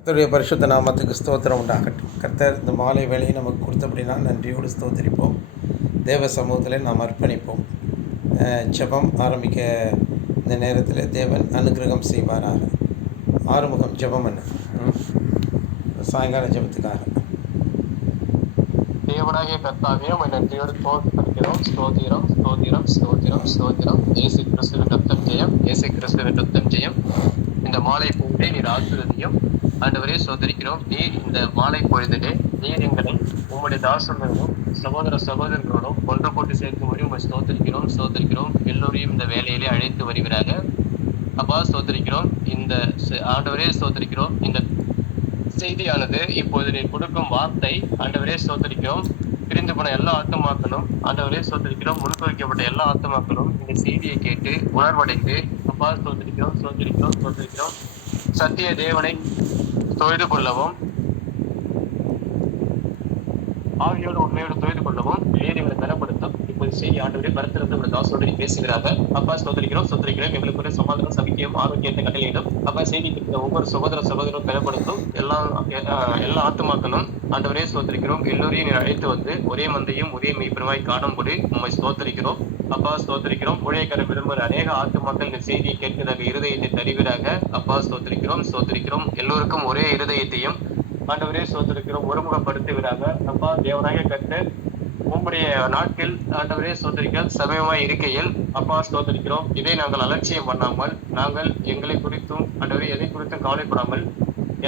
கர்த்தருடைய பரிசுத்த நாமத்துக்கு ஸ்தோத்திரம் உண்டாகட்டும். கர்த்தர் இந்த மாலை வேளையை நமக்கு கொடுத்தபடினா நன்றியோடு ஸ்தோத்திரிப்போம். தேவ சமூகத்தில் நாம் அர்ப்பணிப்போம். ஜெபம் ஆரம்பிக்க இந்த நேரத்தில் தேவன் அனுகிரகம் செய்வாராக. ஆறுமுகம் ஜெபம் என்ன சாயங்கால ஜெபத்துக்காக. தேவனாகிய கர்த்தாவே உம்மை நன்றியோடு தோற்கடிக்கிறோம். ஸ்தோத்திரம் ஸ்தோத்திரம் ஸ்தோத்திரம் ஸ்தோத்திரம். இயேசு கிறிஸ்துவின் ரத்தம் ஜெயம், இயேசு கிறிஸ்துவின் ரத்தம் ஜெயம். இந்த மாலை பொழுதை நீர் ஆசீர்வதியும். ஆண்டவரே ஸ்தோத்திரிக்கிறோம். நீர் இந்த மாலை பொழுதிலே நீர் எங்களை உம்முடைய தாசர்களும் சகோதர சகோதரர்களோடும் ஒன்று போட்டு சேர்க்கும்படி உம்மை ஸ்தோத்திரிக்கிறோம். எல்லோரையும் இந்த வேலையிலே அழைத்து வருகிறாங்க. அப்பா ஸ்தோத்திரிக்கிறோம். இந்த ஆண்டவரே ஸ்தோத்திரிக்கிறோம். இந்த செய்தியானது இப்போது நீர் கொடுக்கும் வார்த்தை ஆண்டவரே ஸ்தோத்திரிக்கிறோம். பிரிந்து போன எல்லா ஆத்துமாக்களும் ஆண்டவரே ஸ்தோத்திரிக்கிறோம். முன்குறிக்கப்பட்ட எல்லா ஆத்துமாக்களும் இந்த செய்தியை கேட்டு உணர்வடைந்து அப்பா ஸ்தோத்திரிக்கிறோம். சத்திய தேவனை தொழுது கொள்ளவும் ஆவியோடு உண்மையோடு தொழுது கொள்ளவும் வேதிகளை பலப்படுத்தும். இப்போது செய்தி ஆண்டவரே பரத்திலிருந்து ஒரு தாசோடு பேசுகிறாங்க. அப்பா ஸ்தோத்திரிக்கிறோம். எங்களுக்கு ஒரு சமாதானம் சமிக்கையும் ஆரோக்கியத்தை கட்டளையிடும். அப்பா செய்தி ஒவ்வொரு சகோதரரும் பலப்படுத்தும். எல்லா ஆத்துமாக்களும் ஆண்டவரே ஸ்தோத்திரிக்கிறோம். எல்லோரையும் அழைத்து வந்து ஒரே மந்தையும் ஒரே மெய்ப்பெருமாய் காணும்படி உண்மை ஸ்தோத்திரிக்கிறோம். அப்பா ஸ்தோத்திரிக்கிறோம். ஊழியக்கார விரும்புகிற அநேக ஆத்துமாக்கள் இந்த செய்தியை கேட்கிறதாக இருதயத்தை தருகிறாங்க. அப்பா ஸ்தோத்திரிக்கிறோம். எல்லோருக்கும் ஒரே இருதயத்தையும் ஆண்டவரே ஸ்தோத்திரிக்கிறோம் ஒருமுகப்படுத்துகிறாங்க. அப்பா தேவனாக கர்த்தர் உம்முடைய நாட்கள் ஆண்டவரே ஸ்தோத்திரிக்க சமயமாய் இருக்கையில் அப்பா ஸ்தோத்திரிக்கிறோம். இதை நாங்கள் அலட்சியம் பண்ணாமல் நாங்கள் எங்களை குறித்தும் ஆண்டவரே எதை குறித்தும் கவலைப்படாமல்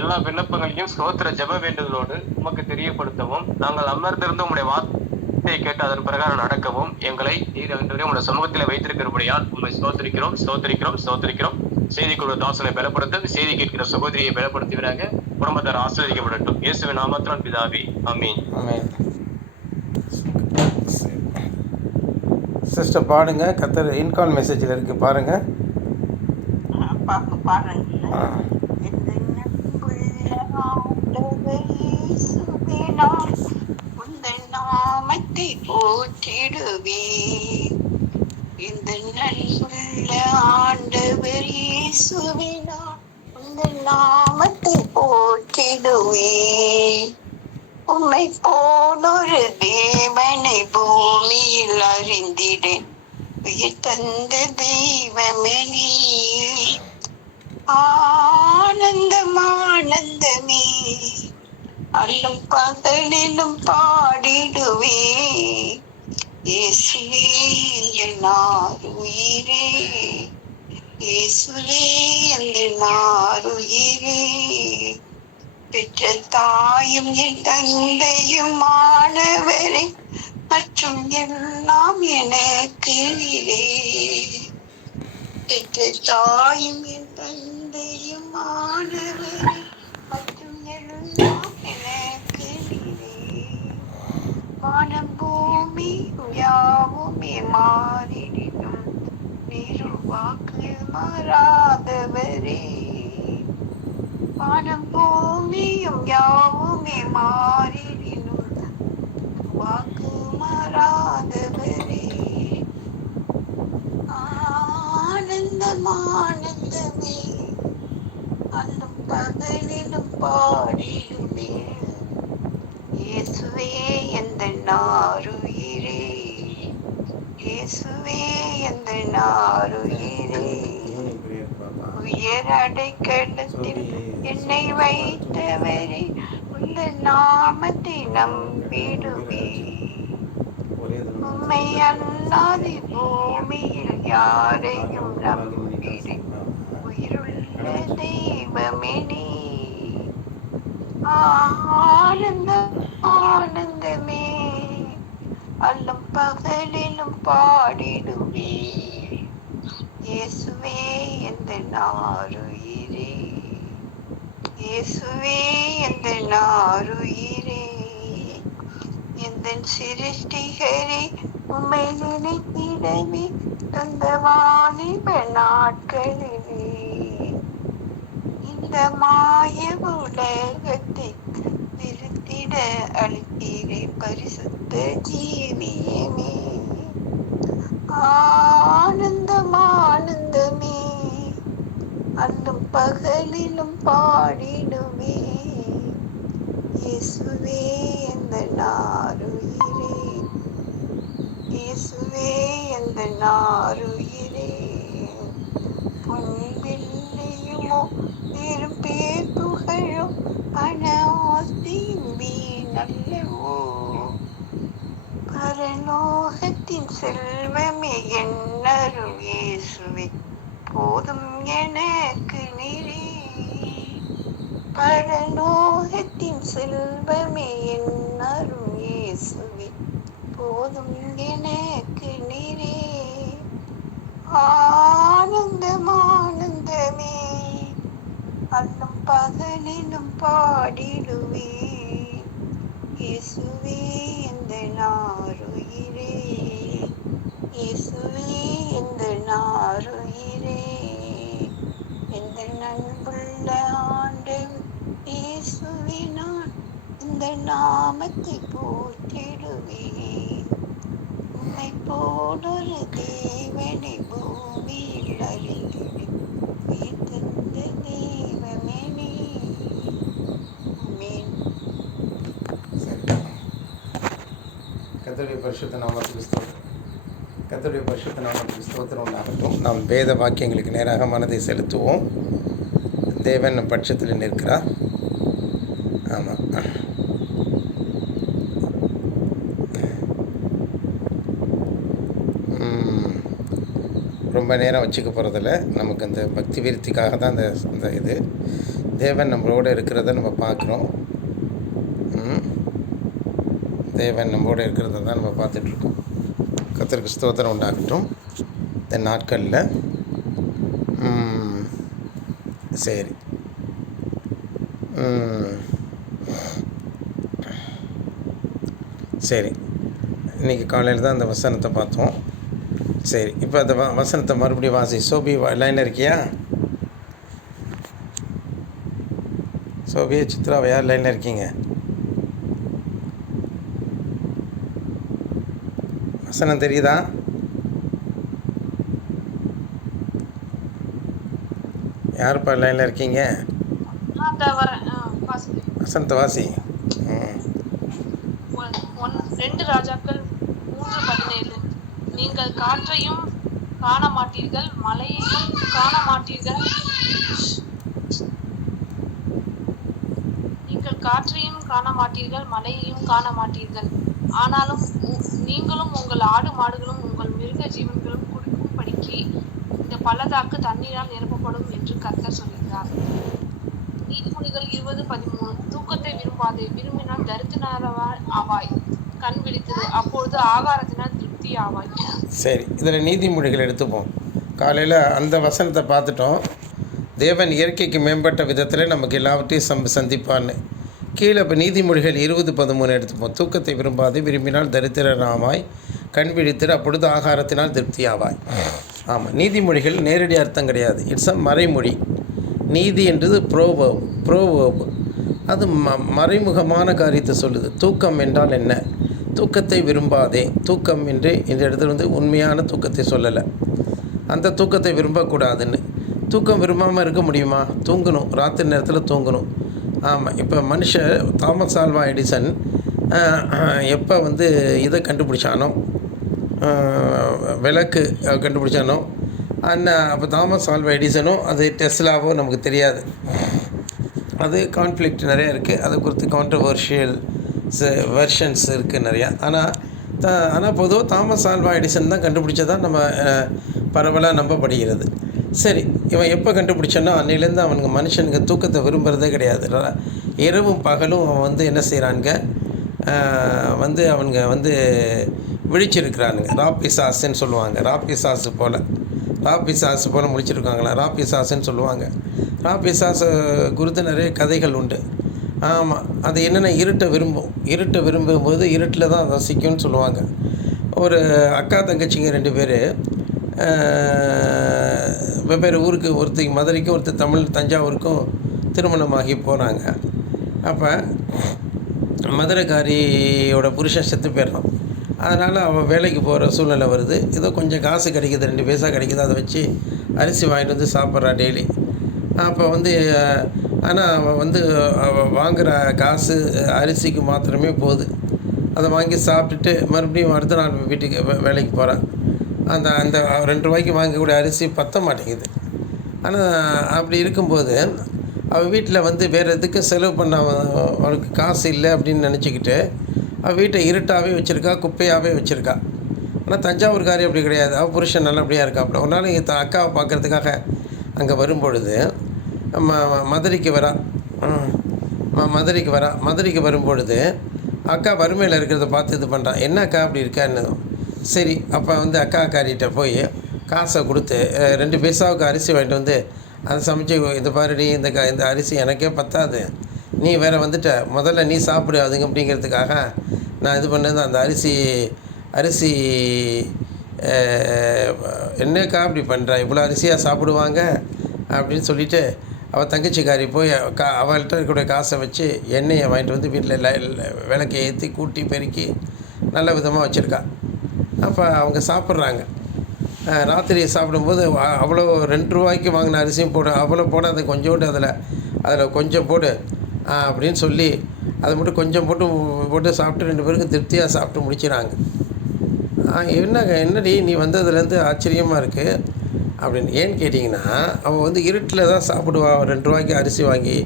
எல்லா விண்ணப்பங்களையும் ஸ்தோத்திர ஜெப வேண்டுதலோடு உமக்கு தெரியப்படுத்தவும் நாங்கள் அமர்ந்திருந்து உம்முடைய வார்த்தையை கேட்டு அதன் பிரகாரம் நடக்கவும் எங்களை நீர் ஆண்டவரே உங்களுடைய சமூகத்தில் வைத்திருக்கிறபடியால் உண்மை ஸ்தோத்திரிக்கிறோம். செய்திக்குழு தாசனை பலப்படுத்த செய்தி கேட்கிற சகோதரியை பலப்படுத்துகிறாங்க. குடும்பத்தார் ஆசீர்வதிக்கப்படட்டும். இயேசுவின் நாமத்தினால் பிதாவே ஆமென். சிஸ்டர் பாடுங்க. கர்த்தர் இன்கால் மெசேஜில் இருக்கு பாருங்க. நாமத்தை போற்றிடுவே இந்த நன்றுள்ள ஆண்டவர் இயேசுவினால் உங்கள் நாமத்தை போற்றிடுவே. உம்மை போலொரு தேவனை பூமியில் அறிந்திடேன். உயிர் தந்த தெய்வமே ஆனந்தமே அல்லும் பகலிலும் பாடிடுவே. இயேசுவே எங்கள் நாருயிரே, இயேசுவே எங்கள் நாருயிரே. பெற்ற தாயும் என் தந்தையும் மாணவரே மற்றும் எல்லாம் எனக்கு நீரே. பெற்ற தாயும் என் தந்தையும் மாணவரே மற்றும் எல்லாம் எனக்கு நீரே. வானம் பூமி யாவுமே மாறிடும் நீர் வாக்கு மாறாதவரே. வானம் பூமியும் யாவுமே மாறிடும் வாக்கு மாறாதவரே. ஆனந்தமே அல்லும் பகலிலும் பாடிடுமே. இயேசுவே எந்த நாருயிரே, இயேசுவே எந்த நாருயிரே. உயர் அடைக்கலத்தில் என்னை வைத்தவரே உங்கள் நாமத்தை நம்பிடுவே. உம்மை அல்லாது பூமியில் யாரையும் நம்பினேன். உயிருள்ள தெய்வமே நீ. ஆனந்தமே அல்லும் பகலிலும் பாடிடுவே. இயேசுவே எந்த நாருயிரே, இயேசுவே எந்த நாருயிரே. எந்த சிருஷ்டிகரே உம்மை நினைத்திடவே தந்த வாலிப நாட்களிலே இந்த மாய உலகத்தை திருத்திட அளித்தீரே பரிசுத்த ஜீவியமே. ஆனந்தமே அல்லும் பகலிலும் பாடிடுவே. இயேசுவே எந்தன் ஆருயிரே, இயேசுவே எந்தன் ஆருயிரே. பொன்வெள்ளியுமோ வெறும் பேர் புகழும் பண ஆசையும் வீணல்லவோ. பரலோகத்தின் செல்வமே என்னரும் இயேசுவே போதும் எனக்கு நீரே. பரலோகத்தின் செல்வமே என்னரும் இயேசுவே போதும் எனக்கு நீரே. ஆனந்தம் ஆனந்தமே அல்லும் பகலிலும் பாடிடுவே. இயேசுவே எந்தன் ஆருயிரே, இயேசுவே எந்தன் ஆருயிரே. எந்தன் அன்புள்ள ஆண்டவர் இயேசுவே நான் இந்த நாமத்தை போற்றிடுவேன். உம்மை போலொரு தேவனை பூமியில் அறிந்திடும் உயிர்த்தெழுந்த தெய்வமே நீ. ஆமென். கர்த்தருடைய பரிசுத்த நாமத்துக்கு ஸ்தோத்திரம். கர்த்தருடைய பரிசுத்த நாமத்துக்கு ஸ்தோத்திரம் உண்டாகட்டும். நாம் வேத வாக்கியங்களுக்கு நேராக மனதை செலுத்துவோம். தேவன் நம் பட்சத்தில் நிற்கிறார். ஆமாம், ரொம்ப நேரம் வச்சுக்க போகிறதில்ல. நமக்கு இந்த பக்தி விருத்திக்காக தான் இந்த இது தேவன் நம்மளோடு இருக்கிறத நம்ம பார்க்குறோம். தேவன் நம்மளோடு இருக்கிறத தான் நம்ம பார்த்துட்ருக்கோம். கர்த்தருக்கு ஸ்தோத்திரம் உண்டாகட்டும். இந்த நாட்களில் சரி, சரி, இன்றைக்கி காலையில் தான் அந்த வசனத்தை பார்த்தோம். சரி, இப்போ அந்த வசனத்தை மறுபடியும் வாசி. சோபி லைனில் இருக்கியா? சோபியா, சித்ராவை யார் லைனில் இருக்கீங்க? வசனம் தெரியுதா? யாருப்பா லைனில் இருக்கீங்க? வசனத்தை வாசி. 2 ராஜாக்கள் 3:17. நீங்கள் காற்றையும் காண மாட்டீர்கள், மழையையும் காண மாட்டீர்கள். நீங்கள் காற்றையும் காண மாட்டீர்கள், மழையையும் காண மாட்டீர்கள். ஆனாலும் நீங்களும் உங்கள் ஆடு மாடுகளும் உங்கள் மிருக ஜீவன்களும் குடிக்கும்படிக்கு இந்த பள்ளத்தாக்கு தண்ணீரால் நிரப்பப்படும் என்று கர்த்தர் சொல்கிறார். நீதிமொழிகள் 20:13. தூக்கத்தை விரும்பாதே, விரும்பினால் தரித்திரனாவாய் ஆவாய். கண் விழித்தது, அப்பொழுது ஆகாரத்தினால் திருப்தி ஆவாய். சரி, இதில் நீதிமொழிகள் எடுத்துப்போம். காலையில் அந்த வசனத்தை பார்த்துட்டோம். தேவன் இயற்கைக்கு மேம்பட்ட விதத்தில் நமக்கு எல்லாவற்றையும் சந்திப்பான்னு. கீழே இப்போ நீதிமொழிகள் 20:13 எடுத்துப்போம். தூக்கத்தை விரும்பாதே, விரும்பினால் தரித்திரனாவாய். கண் விழித்திரு, அப்பொழுது ஆகாரத்தினால் திருப்தி ஆவாய். ஆமாம், நீதிமொழிகள் நேரடி அர்த்தம் கிடையாது. இட்ஸ் அ மறைமொழி. நீதி என்றது ப்ரோவர்ப். அது மறைமுகமான காரியத்தை சொல்லுது. தூக்கம் என்றால் என்ன? தூக்கத்தை விரும்பாதே. தூக்கம் என்று இந்த இடத்துல உண்மையான தூக்கத்தை சொல்லலை. அந்த தூக்கத்தை விரும்பக்கூடாதுன்னு. தூக்கம் விரும்பாமல் இருக்க முடியுமா? தூங்கணும், ராத்திரி நேரத்தில் தூங்கணும். ஆமாம், இப்போ தாமஸ் ஆல்வா எடிசன் எப்போ இதை கண்டுபிடிச்சானோ, விளக்கு கண்டுபிடிச்சானோ, அப்போ தாமஸ் ஆல்வா எடிசனோ அது டெஸ்லாவோ நமக்கு தெரியாது. அது கான்ஃப்ளிக்ட் நிறையா இருக்குது. அதை குறித்து கான்ட்ரவர்ஷியல் வெர்ஷன்ஸ் இருக்குது நிறையா. ஆனால் பொதுவாக தாமஸ் ஆல்வா எடிசன் தான் கண்டுபிடிச்சதான் நம்ம பரவலாக நம்பப்படுகிறது. சரி, இவன் எப்போ கண்டுபிடிச்சானோ அன்னையிலேருந்து அவனுங்க மனுஷனுக்கு தூக்கத்தை விரும்புகிறதே கிடையாது. இரவும் பகலும் அவன் என்ன செய்கிறானுங்க, அவனுங்க விழிச்சிருக்கிறானுங்க. ராப்பிசாசுன்னு சொல்லுவாங்க. ராப்பிசாசு போல் முடிச்சிருக்காங்களா, ராப்பிசாசுன்னு சொல்லுவாங்க. ராப்பிசாசு குறித்து நிறைய கதைகள் உண்டு. ஆமாம், அது என்னென்னா இருட்டை விரும்பும்போது இருட்டில் தான் வசிக்கும்னு சொல்லுவாங்க. ஒரு அக்கா தங்கச்சிங்க 2 பேர் வெவ்வேறு ஊருக்கு, ஒருத்தர் மதுரைக்கும் ஒருத்தர் தஞ்சாவூருக்கும் திருமணமாகி போகிறாங்க. அப்போ மதுரைக்காரியோட புருஷன் செத்து போயிடுறான். அதனால் அவன் வேலைக்கு போகிற சூழ்நிலை வருது. ஏதோ கொஞ்சம் காசு கிடைக்கிது, 2 பைசா கிடைக்கிது. அதை வச்சு அரிசி வாங்கிட்டு சாப்பிட்றா டெய்லி. அப்போ ஆனால் அவன் வந்து வாங்குகிற காசு அரிசிக்கு மாத்திரமே போகுது. அதை வாங்கி சாப்பிட்டுட்டு மறுபடியும் அடுத்த நாள் வீட்டுக்கு வேலைக்கு போகிறான். அந்த அந்த ₹2 வாங்கக்கூடிய அரிசி பத்த மாட்டேங்குது. ஆனால் அப்படி இருக்கும்போது அவள் வீட்டில் வந்து வேறு எதுக்கு செலவு பண்ண அவளுக்கு காசு இல்லை அப்படின்னு நினச்சிக்கிட்டு அவள் வீட்டை இருட்டாகவே வச்சுருக்கா, குப்பையாகவே வச்சுருக்கா. ஆனால் தஞ்சாவூர்காரி அப்படி கிடையாது. அவள் புருஷன் நல்லபடியாக இருக்காப்புல. ஒரு நாள் இங்கே அக்காவை பார்க்குறதுக்காக அங்கே வரும்பொழுது மதுரைக்கு மதுரைக்கு வரும்பொழுது அக்கா வறுமையில் இருக்கிறத பார்த்து இது பண்ணுறான். என்ன அக்கா அப்படி இருக்கான்னு. சரி, அப்போ வந்து அக்காக்காரிகிட்ட போய் காசை கொடுத்து 2 பைசாவுக்கு அரிசி வாங்கிட்டு வந்து அதை சமைச்சு, இந்த பாருடி, இந்த அரிசி எனக்கே பத்தாது, நீ வேறு வந்துட்ட, முதல்ல நீ சாப்பிடு அதுங்க அப்படிங்கிறதுக்காக நான் இது பண்ணது. அந்த அரிசி என்னக்கா இப்படி பண்ணுறா, இவ்வளோ அரிசியாக சாப்பிடுவாங்க அப்படின்னு சொல்லிவிட்டு அவள் தங்கச்சிக்காரி போய் அவள்கிட்ட இருக்கக்கூடிய காசை வச்சு எண்ணெயை வாங்கிட்டு வந்து வீட்டில் விளக்கை ஏற்றி கூட்டி பெருக்கி நல்ல விதமாக வச்சுருக்கா. அப்போ அவங்க சாப்பிட்றாங்க. ராத்திரி சாப்பிடும்போது அவ்வளோ ₹2 வாங்கின அரிசியும் போடு, அவ்வளோ போட, அதை கொஞ்சோண்டு அதில் கொஞ்சம் போடு அப்படின்னு சொல்லி அதை மட்டும் கொஞ்சம் போட்டு சாப்பிட்டு 2 பேருக்கும் திருப்தியாக சாப்பிட்டு முடிச்சிடறாங்க. என்னடி நீ வந்ததுலேருந்து ஆச்சரியமாக இருக்குது அப்படின்னு. ஏன்னு கேட்டிங்கன்னா, அவள் வந்து இருட்டில் தான் சாப்பிடுவா. ₹2 அரிசி வாங்கி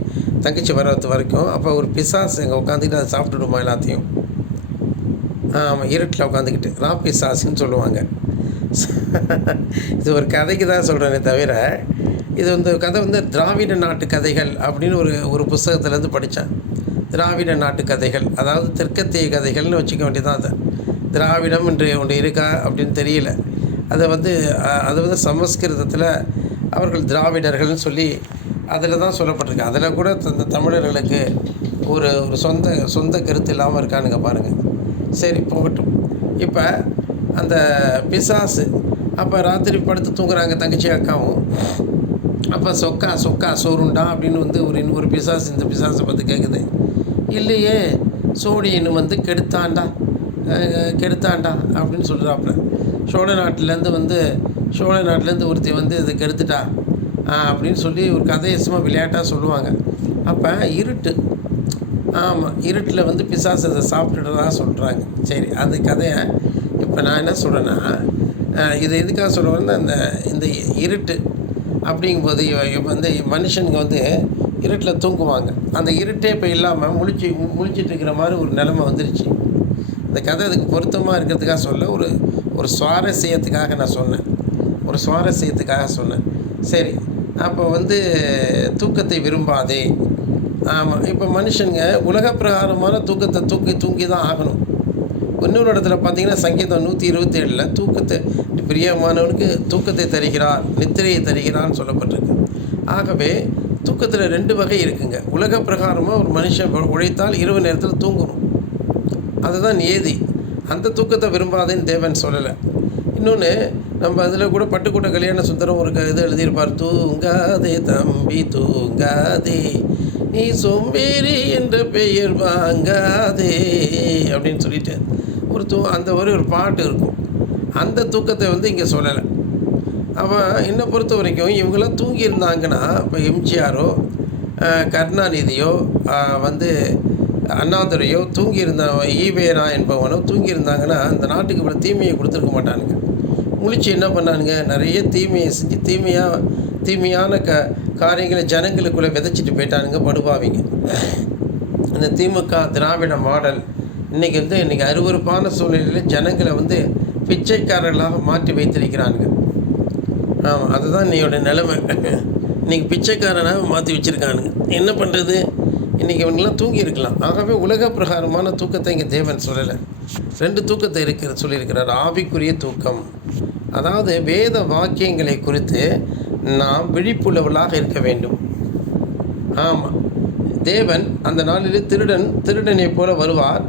தங்கச்சி வர்றது வரைக்கும். அப்போ ஒரு பிசாசு அங்கே உட்காந்துக்கிட்டு அதை சாப்பிட்டுடுமா எல்லாத்தையும். ஆமாம், இருட்டில் உட்காந்துக்கிட்டு பிசாசுன்னு சொல்லுவாங்க. இது ஒரு கதைக்கு தான் சொல்கிறேனே தவிர, இது வந்து கதை வந்து திராவிட நாட்டு கதைகள் அப்படின்னு ஒரு புஸ்தகத்துலேருந்து படித்தேன். திராவிட நாட்டு கதைகள், அதாவது தெற்கத்திய கதைகள்னு வச்சுக்க வேண்டியதான். அதை திராவிடம் என்று ஒன்று இருக்கா அப்படின்னு தெரியல. அதை வந்து சமஸ்கிருதத்தில் அவர்கள் திராவிடர்கள்னு சொல்லி அதில் தான் சொல்லப்பட்டிருக்கு. அதில் கூட இந்த தமிழர்களுக்கு ஒரு சொந்த கருத்து இல்லாமல் இருக்கானுங்க பாருங்கள். சரி, போகட்டும். இப்போ அந்த பிசாசு அப்போ ராத்திரி படுத்து தூங்குறாங்க தங்கச்சி அக்காவும். அப்போ சொக்கா சோறுண்டா அப்படின்னு வந்து ஒரு பிசாசு இந்த பிசாசை பார்த்து கேட்குது. இல்லையே, சோழியன் வந்து கெடுத்தாண்டா அப்படின்னு சொல்கிறாப்புல. சோழ நாட்டிலேருந்து ஒருத்தி வந்து இதை கெடுத்துட்டா அப்படின்னு சொல்லி ஒரு கதையை சும்மா விளையாட்டாக சொல்லுவாங்க. அப்போ இருட்டு, ஆமாம், இருட்டில் வந்து பிசாசு அதை சாப்பிட்டுட்டதா சொல்கிறாங்க. சரி, அந்த கதையை இப்போ நான் என்ன சொல்கிறேன்னா, இதை எதுக்காக சொல்லுவேன்னா, இந்த இருட்டு அப்படிங்கும்போது வந்து மனுஷனுங்க வந்து இருட்டில் தூங்குவாங்க. அந்த இருட்டே இப்போ இல்லாமல் முழிச்சிட்டு இருக்கிற மாதிரி ஒரு நிலைமை வந்துருச்சு. இந்த கதை அதுக்கு பொருத்தமாக இருக்கிறதுக்காக சொல்ல, ஒரு சுவாரஸ்யத்துக்காக நான் சொன்னேன். சரி, அப்போ வந்து தூக்கத்தை விரும்பாதே. ஆமாம், இப்போ மனுஷங்க உலக பிரகாரமான தூக்கத்தை தூங்கி தான் ஆகணும். இன்னொரு இடத்துல பார்த்தீங்கன்னா சங்கீதம் 127 தூக்கத்தை பிரியமானவனுக்கு தூக்கத்தை தருகிறார், நித்திரையை தருகிறான்னு சொல்லப்பட்டிருக்கு. ஆகவே தூக்கத்தில் 2 வகை இருக்குங்க. உலக பிரகாரமாக ஒரு மனுஷன் உழைத்தால் இரவு நேரத்தில் தூங்கணும், அதுதான் நியதி. அந்த தூக்கத்தை விரும்பாதேன்னு தேவன் சொல்லலை. இன்னொன்று, நம்ம அதில் கூட பட்டுக்கோட்டை கல்யாண சுந்தரம் ஒரு இது எழுதியிருப்பார். தூங்காதே தம்பி தூங்காதே, நீ சோம்பேறி என்ற பெயர் வாங்காதே அப்படின்னு சொல்லிட்டு அந்த ஒரு பாட்டு இருக்கும். அந்த தூக்கத்தை வந்து இங்கே சொல்லலை. அவன் என்னை பொறுத்த வரைக்கும் இவங்களாம் தூங்கியிருந்தாங்கன்னா, இப்போ எம்ஜிஆரோ கருணாநிதியோ வந்து அண்ணாதுரையோ ஈவேரா என்பவனோ தூங்கியிருந்தாங்கன்னா அந்த நாட்டுக்கு இவ்வளோ தீமையை கொடுத்துருக்க மாட்டானுங்க. முழிச்சு என்ன பண்ணானுங்க, நிறைய தீமையை செஞ்சு தீமையான காரியங்களை ஜனங்களுக்குள்ளே விதைச்சிட்டு போயிட்டானுங்க படுபாவிங்க. இந்த திமுக திராவிட மாடல் இன்றைக்கி அருவருப்பான சூழ்நிலையில் ஜனங்களை வந்து பிச்சைக்காரர்களாக மாற்றி வைத்திருக்கிறானுங்க. ஆமாம், அதுதான் நீயோட நிலைமை. இன்றைக்கி பிச்சைக்காரனாக மாற்றி வச்சுருக்கானுங்க. என்ன பண்ணுறது, இன்றைக்கி இவங்கெல்லாம் தூங்கி இருக்கலாம். ஆகவே உலக பிரகாரமான தூக்கத்தை இங்கே தேவன் சொல்லலை. 2 தூக்கத்தை சொல்லியிருக்கிறார். ஆவிக்குரிய தூக்கம், அதாவது வேத வாக்கியங்களை குறித்து நாம் விழிப்புள்ளவர்களாக இருக்க வேண்டும். ஆமாம், தேவன் அந்த நாளில் திருடனை போல வருவார்.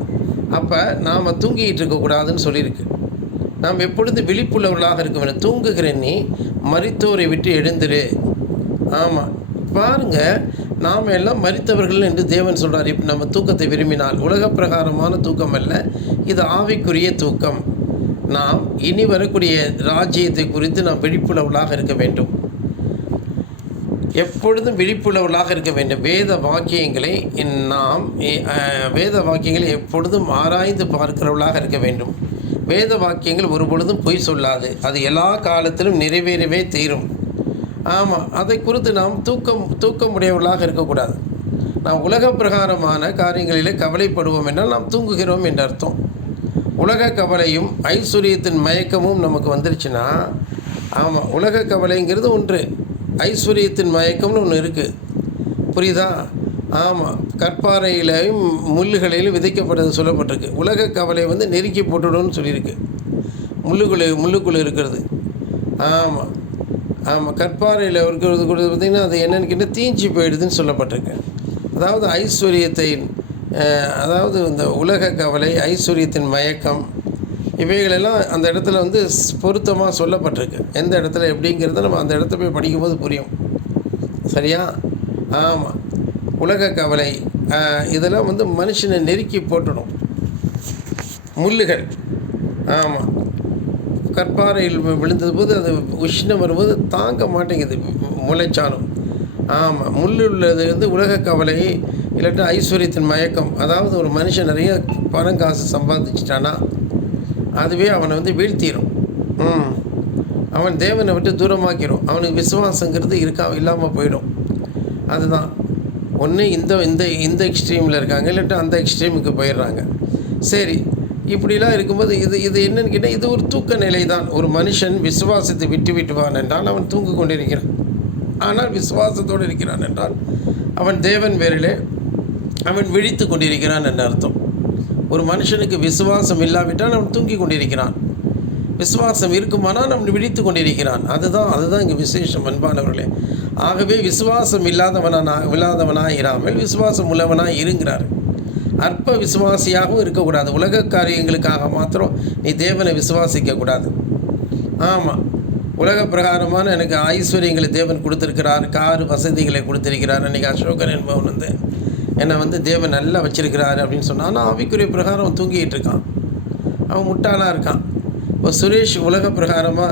அப்போ நாம் தூங்கிக்கிட்டு இருக்கக்கூடாதுன்னு சொல்லியிருக்கு. நாம் எப்பொழுது விழிப்புள்ளவர்களாக இருக்க வேண்டும். தூங்குகிறேன் நீ மரித்தோரை விட்டு எழுந்துரு. ஆமாம், பாருங்கள், நாம் எல்லாம் மரித்தவர்கள் என்று தேவன் சொல்கிறார். இப்போ நம்ம தூக்கத்தை விரும்பினால் உலக பிரகாரமான தூக்கம் அல்ல, இது ஆவிக்குரிய தூக்கம். நாம் இனி வரக்கூடிய ராஜ்யத்தை குறித்து நாம் விழிப்புள்ளவர்களாக இருக்க வேண்டும். எப்பொழுதும் விழிப்புள்ளவர்களாக இருக்க வேண்டும். வேத வாக்கியங்களை எப்பொழுதும் ஆராய்ந்து பார்க்கிறவர்களாக இருக்க வேண்டும். வேத வாக்கியங்கள் ஒரு பொழுதும் பொய் சொல்லாது. அது எல்லா காலத்திலும் நிறைவேறவே தீரும். ஆமாம், அதை குறித்து நாம் தூக்கமுடையவர்களாக இருக்கக்கூடாது. நாம் உலக பிரகாரமான காரியங்களிலே கவலைப்படுவோம் என்றால் நாம் தூங்குகிறோம் என்ற அர்த்தம். உலக கவலையும் ஐஸ்வர்யத்தின் மயக்கமும் நமக்கு வந்துருச்சுன்னா, ஆமாம், உலக கவலைங்கிறது ஒன்று, ஐஸ்வர்யத்தின் மயக்கம்னு ஒன்று இருக்குது. புரியுதா? ஆமாம், கற்பாறையிலையும் முள்ளுகளிலும் விதைக்கப்படுறது சொல்லப்பட்டிருக்கு. உலக கவலை நெருக்கி போட்டுடும்னு சொல்லியிருக்கு. முள்ளுக்குள்ளே இருக்கிறது. ஆமாம் ஆமாம், கற்பாறையில் இருக்கிறது கூட பார்த்திங்கன்னா அது என்னென்னு கேட்டால் தீஞ்சி போயிடுதுன்னு சொல்லப்பட்டிருக்கு. அதாவது அதாவது இந்த உலக கவலை, ஐஸ்வர்யத்தின் மயக்கம், இவைகளெல்லாம் அந்த இடத்துல பொருத்தமாக சொல்லப்பட்டிருக்கு. எந்த இடத்துல எப்படிங்கிறத நம்ம அந்த இடத்த போய் படிக்கும்போது புரியும். சரியா? ஆமாம், உலக கவலை இதெல்லாம் மனுஷனை நெருக்கி போட்டுடும். முள்ளுகள், ஆமாம், கற்பாறையில் விழுந்தது போது அது உஷ்ணம் வரும்போது தாங்க மாட்டேங்குது முளைச்சாலும். ஆமாம், முள் உள்ளது உலக கவலை, இல்லாட்டா ஐஸ்வர்யத்தின் மயக்கம். அதாவது ஒரு மனுஷன் நிறைய பணம் காசு சம்பாதிச்சிட்டானா அதுவே அவனை வீழ்த்திடும். அவன் தேவனை விட்டு தூரமாக்கிடும். அவனுக்கு விசுவாசங்கிறது இல்லாமல் போயிடும். அதுதான் ஒன்று. இந்த எக்ஸ்ட்ரீமில் இருக்காங்க, இல்லாட்டா அந்த எக்ஸ்ட்ரீமுக்கு போயிடுறாங்க. சரி, இப்படிலாம் இருக்கும்போது இது என்னன்னு கேட்டால் இது ஒரு தூக்க நிலை தான். ஒரு மனுஷன் விசுவாசத்தை விட்டுவான் என்றால் அவன் தூங்கு கொண்டிருக்கிறான். ஆனால் விசுவாசத்தோடு இருக்கிறான் என்றால் அவன் தேவன் பேரிலே அவன் விழித்து கொண்டிருக்கிறான் என்ற அர்த்தம். ஒரு மனுஷனுக்கு விசுவாசம் இல்லாவிட்டால் அவன் தூங்கி கொண்டிருக்கிறான். விசுவாசம் இருக்குமானால் அவன் விழித்து கொண்டிருக்கிறான். அதுதான் இங்கே விசேஷம் அன்பானவர்களே. ஆகவே விசுவாசம் இல்லாதவனாக இராமல் விசுவாசம் உள்ளவனாக இருங்கிறார். அற்ப விசுவாசியாகவும் இருக்கக்கூடாது. உலக காரியங்களுக்காக மாத்திரம் நீ தேவனை விசுவாசிக்கக்கூடாது. ஆமாம், உலக பிரகாரமான எனக்கு ஐஸ்வர்யங்களை தேவன் கொடுத்துருக்கிறார், காரு வசதிகளை கொடுத்துருக்கிறார். அன்றைக்கி அசோகன் என்பவன் என்னை தேவன் நல்லா வச்சிருக்கிறாரு அப்படின்னு சொன்னான். ஆனால் ஆவிக்குரிய பிரகாரம் அவன் தூங்கிட்டு இருக்கான். அவன் முட்டாளாக இருக்கான். இப்போ சுரேஷ் உலக பிரகாரமாக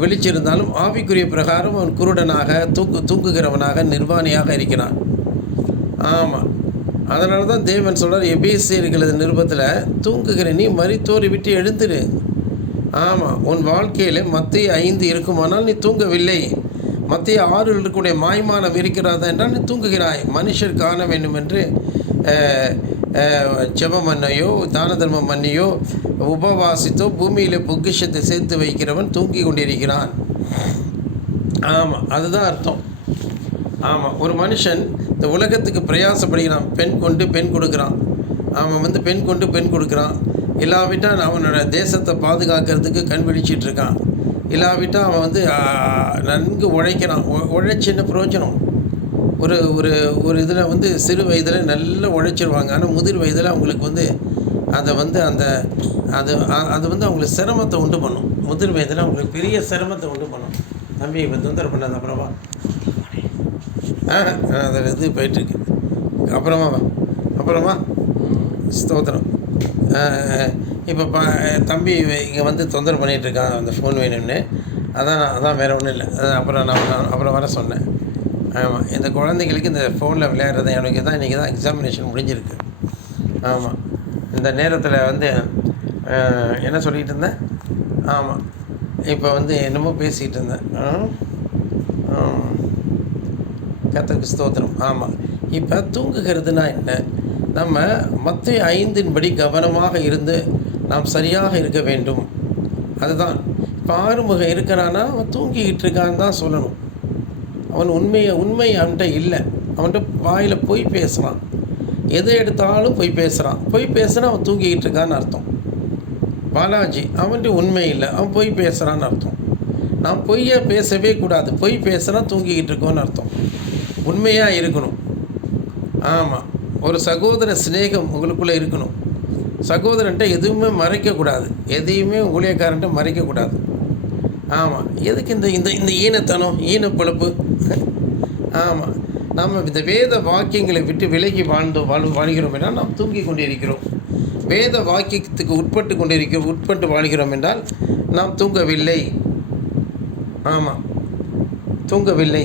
விழிச்சிருந்தாலும் ஆவிக்குரிய பிரகாரம் அவன் குருடனாக தூங்குகிறவனாக நிர்வாணியாக இருக்கிறான். ஆமாம், அதனால தான் தேவன் சொல்கிறார் எபேசியர்களது நிருபத்தில், தூங்குகிற நீ மரித்தோரை விட்டு எழுந்துரு. ஆமாம், உன் வாழ்க்கையில் மத்திய 5 இருக்குமானால் நீ தூங்கவில்லை. மத்திய 6 இருக்கக்கூடிய மாய்மானம் இருக்கிறதா என்றால் நீ தூங்குகிறாய். மனுஷர் காண வேண்டும் என்று ஜெபம் பண்ணியோ தான தர்மம் பண்ணியோ உபவாசித்தோ பூமியில் பொக்கிஷத்தை சேர்த்து வைக்கிறவன் தூங்கி கொண்டிருக்கிறான். ஆமாம், அதுதான் அர்த்தம். ஆமாம், ஒரு மனுஷன் இந்த உலகத்துக்கு பிரயாசப்படுகிறான். பெண் கொண்டு பெண் கொடுக்குறான். அவன் பெண் கொண்டு பெண் கொடுக்குறான். இல்லாவிட்டால் அவனோட தேசத்தை பாதுகாக்கிறதுக்கு கண் விழிச்சிட்ருக்கான். இல்லாவிட்டால் அவன் நன்கு உழைக்கிறான். உழைச்சின்னு பிரயோஜனம். ஒரு ஒரு ஒரு இதில் சிறு வயதில் நல்லா உழைச்சிருவாங்க. ஆனால் முதிர் வயதில் அவங்களுக்கு அதை அந்த அது அவங்களுக்கு சிரமத்தை உண்டு பண்ணும். முதிர் வயதில் அவங்களுக்கு பெரிய சிரமத்தை உண்டு பண்ணும். தம்பி இப்போ தொந்தரவு பண்ணாது. அதில் போயிட்டுருக்கு. அப்புறமா ஸ்தோத்திரம். இப்போ தம்பி இங்கே தொந்தரவு பண்ணிகிட்ருக்கான். அந்த ஃபோன் வேணும்னு. அதான் வேறு ஒன்றும் இல்லை. அப்புறம் வர சொன்னேன். ஆமாம், இந்த குழந்தைங்களுக்கு இந்த ஃபோனில் விளையாடுறது எனக்கு தான் இன்றைக்கி தான் எக்ஸாமினேஷன் முடிஞ்சிருக்கு. ஆமாம், இந்த நேரத்தில் என்ன சொல்லிகிட்டு இருந்தேன்? ஆமாம், இப்போ என்னமோ பேசிகிட்டு இருந்தேன். கர்த்தருக்கு ஸ்தோத்திரம். ஆமாம், இப்போ தூங்குகிறதுனா என்ன? நம்ம மத்திய 5 கவனமாக இருந்து நாம் சரியாக இருக்க வேண்டும். அதுதான். இப்போ ஆறுமுகம் இருக்கிறான்னா அவன் தூங்கிக்கிட்டு இருக்கான்னு தான் சொல்லணும். அவன் உண்மை அவன்கிட்ட இல்லை. அவன்கிட்ட வாயில் பொய் பேசுகிறான். எதை எடுத்தாலும் பொய் பேசுகிறான். பொய் பேசுனா அவன் தூங்கிக்கிட்டு இருக்கான்னு அர்த்தம். பாலாஜி அவன்கிட்ட உண்மை இல்லை, அவன் பொய் பேசுகிறான்னு அர்த்தம். நான் பொய்யை பேசவே கூடாது. பொய் பேசுனா தூங்கிக்கிட்டு இருக்கோன்னு அர்த்தம். உண்மையாக இருக்கணும். ஆமாம், ஒரு சகோதர சிநேகம் உங்களுக்குள்ளே இருக்கணும். சகோதரன்ட்ட எதுவுமே மறைக்கக்கூடாது. எதையுமே ஊழியக்காரன்ட்ட மறைக்கக்கூடாது. ஆமாம், எதுக்கு இந்த ஈனத்தனம், ஈனப்பழப்பு? ஆமாம், நாம் இந்த வேத வாக்கியங்களை விட்டு விலகி வாழ்கிறோம் என்றால் நாம் தூங்கி கொண்டிருக்கிறோம். வேத வாக்கியத்துக்கு உட்பட்டு வாழ்கிறோம் என்றால் நாம் தூங்கவில்லை. ஆமாம், தூங்கவில்லை.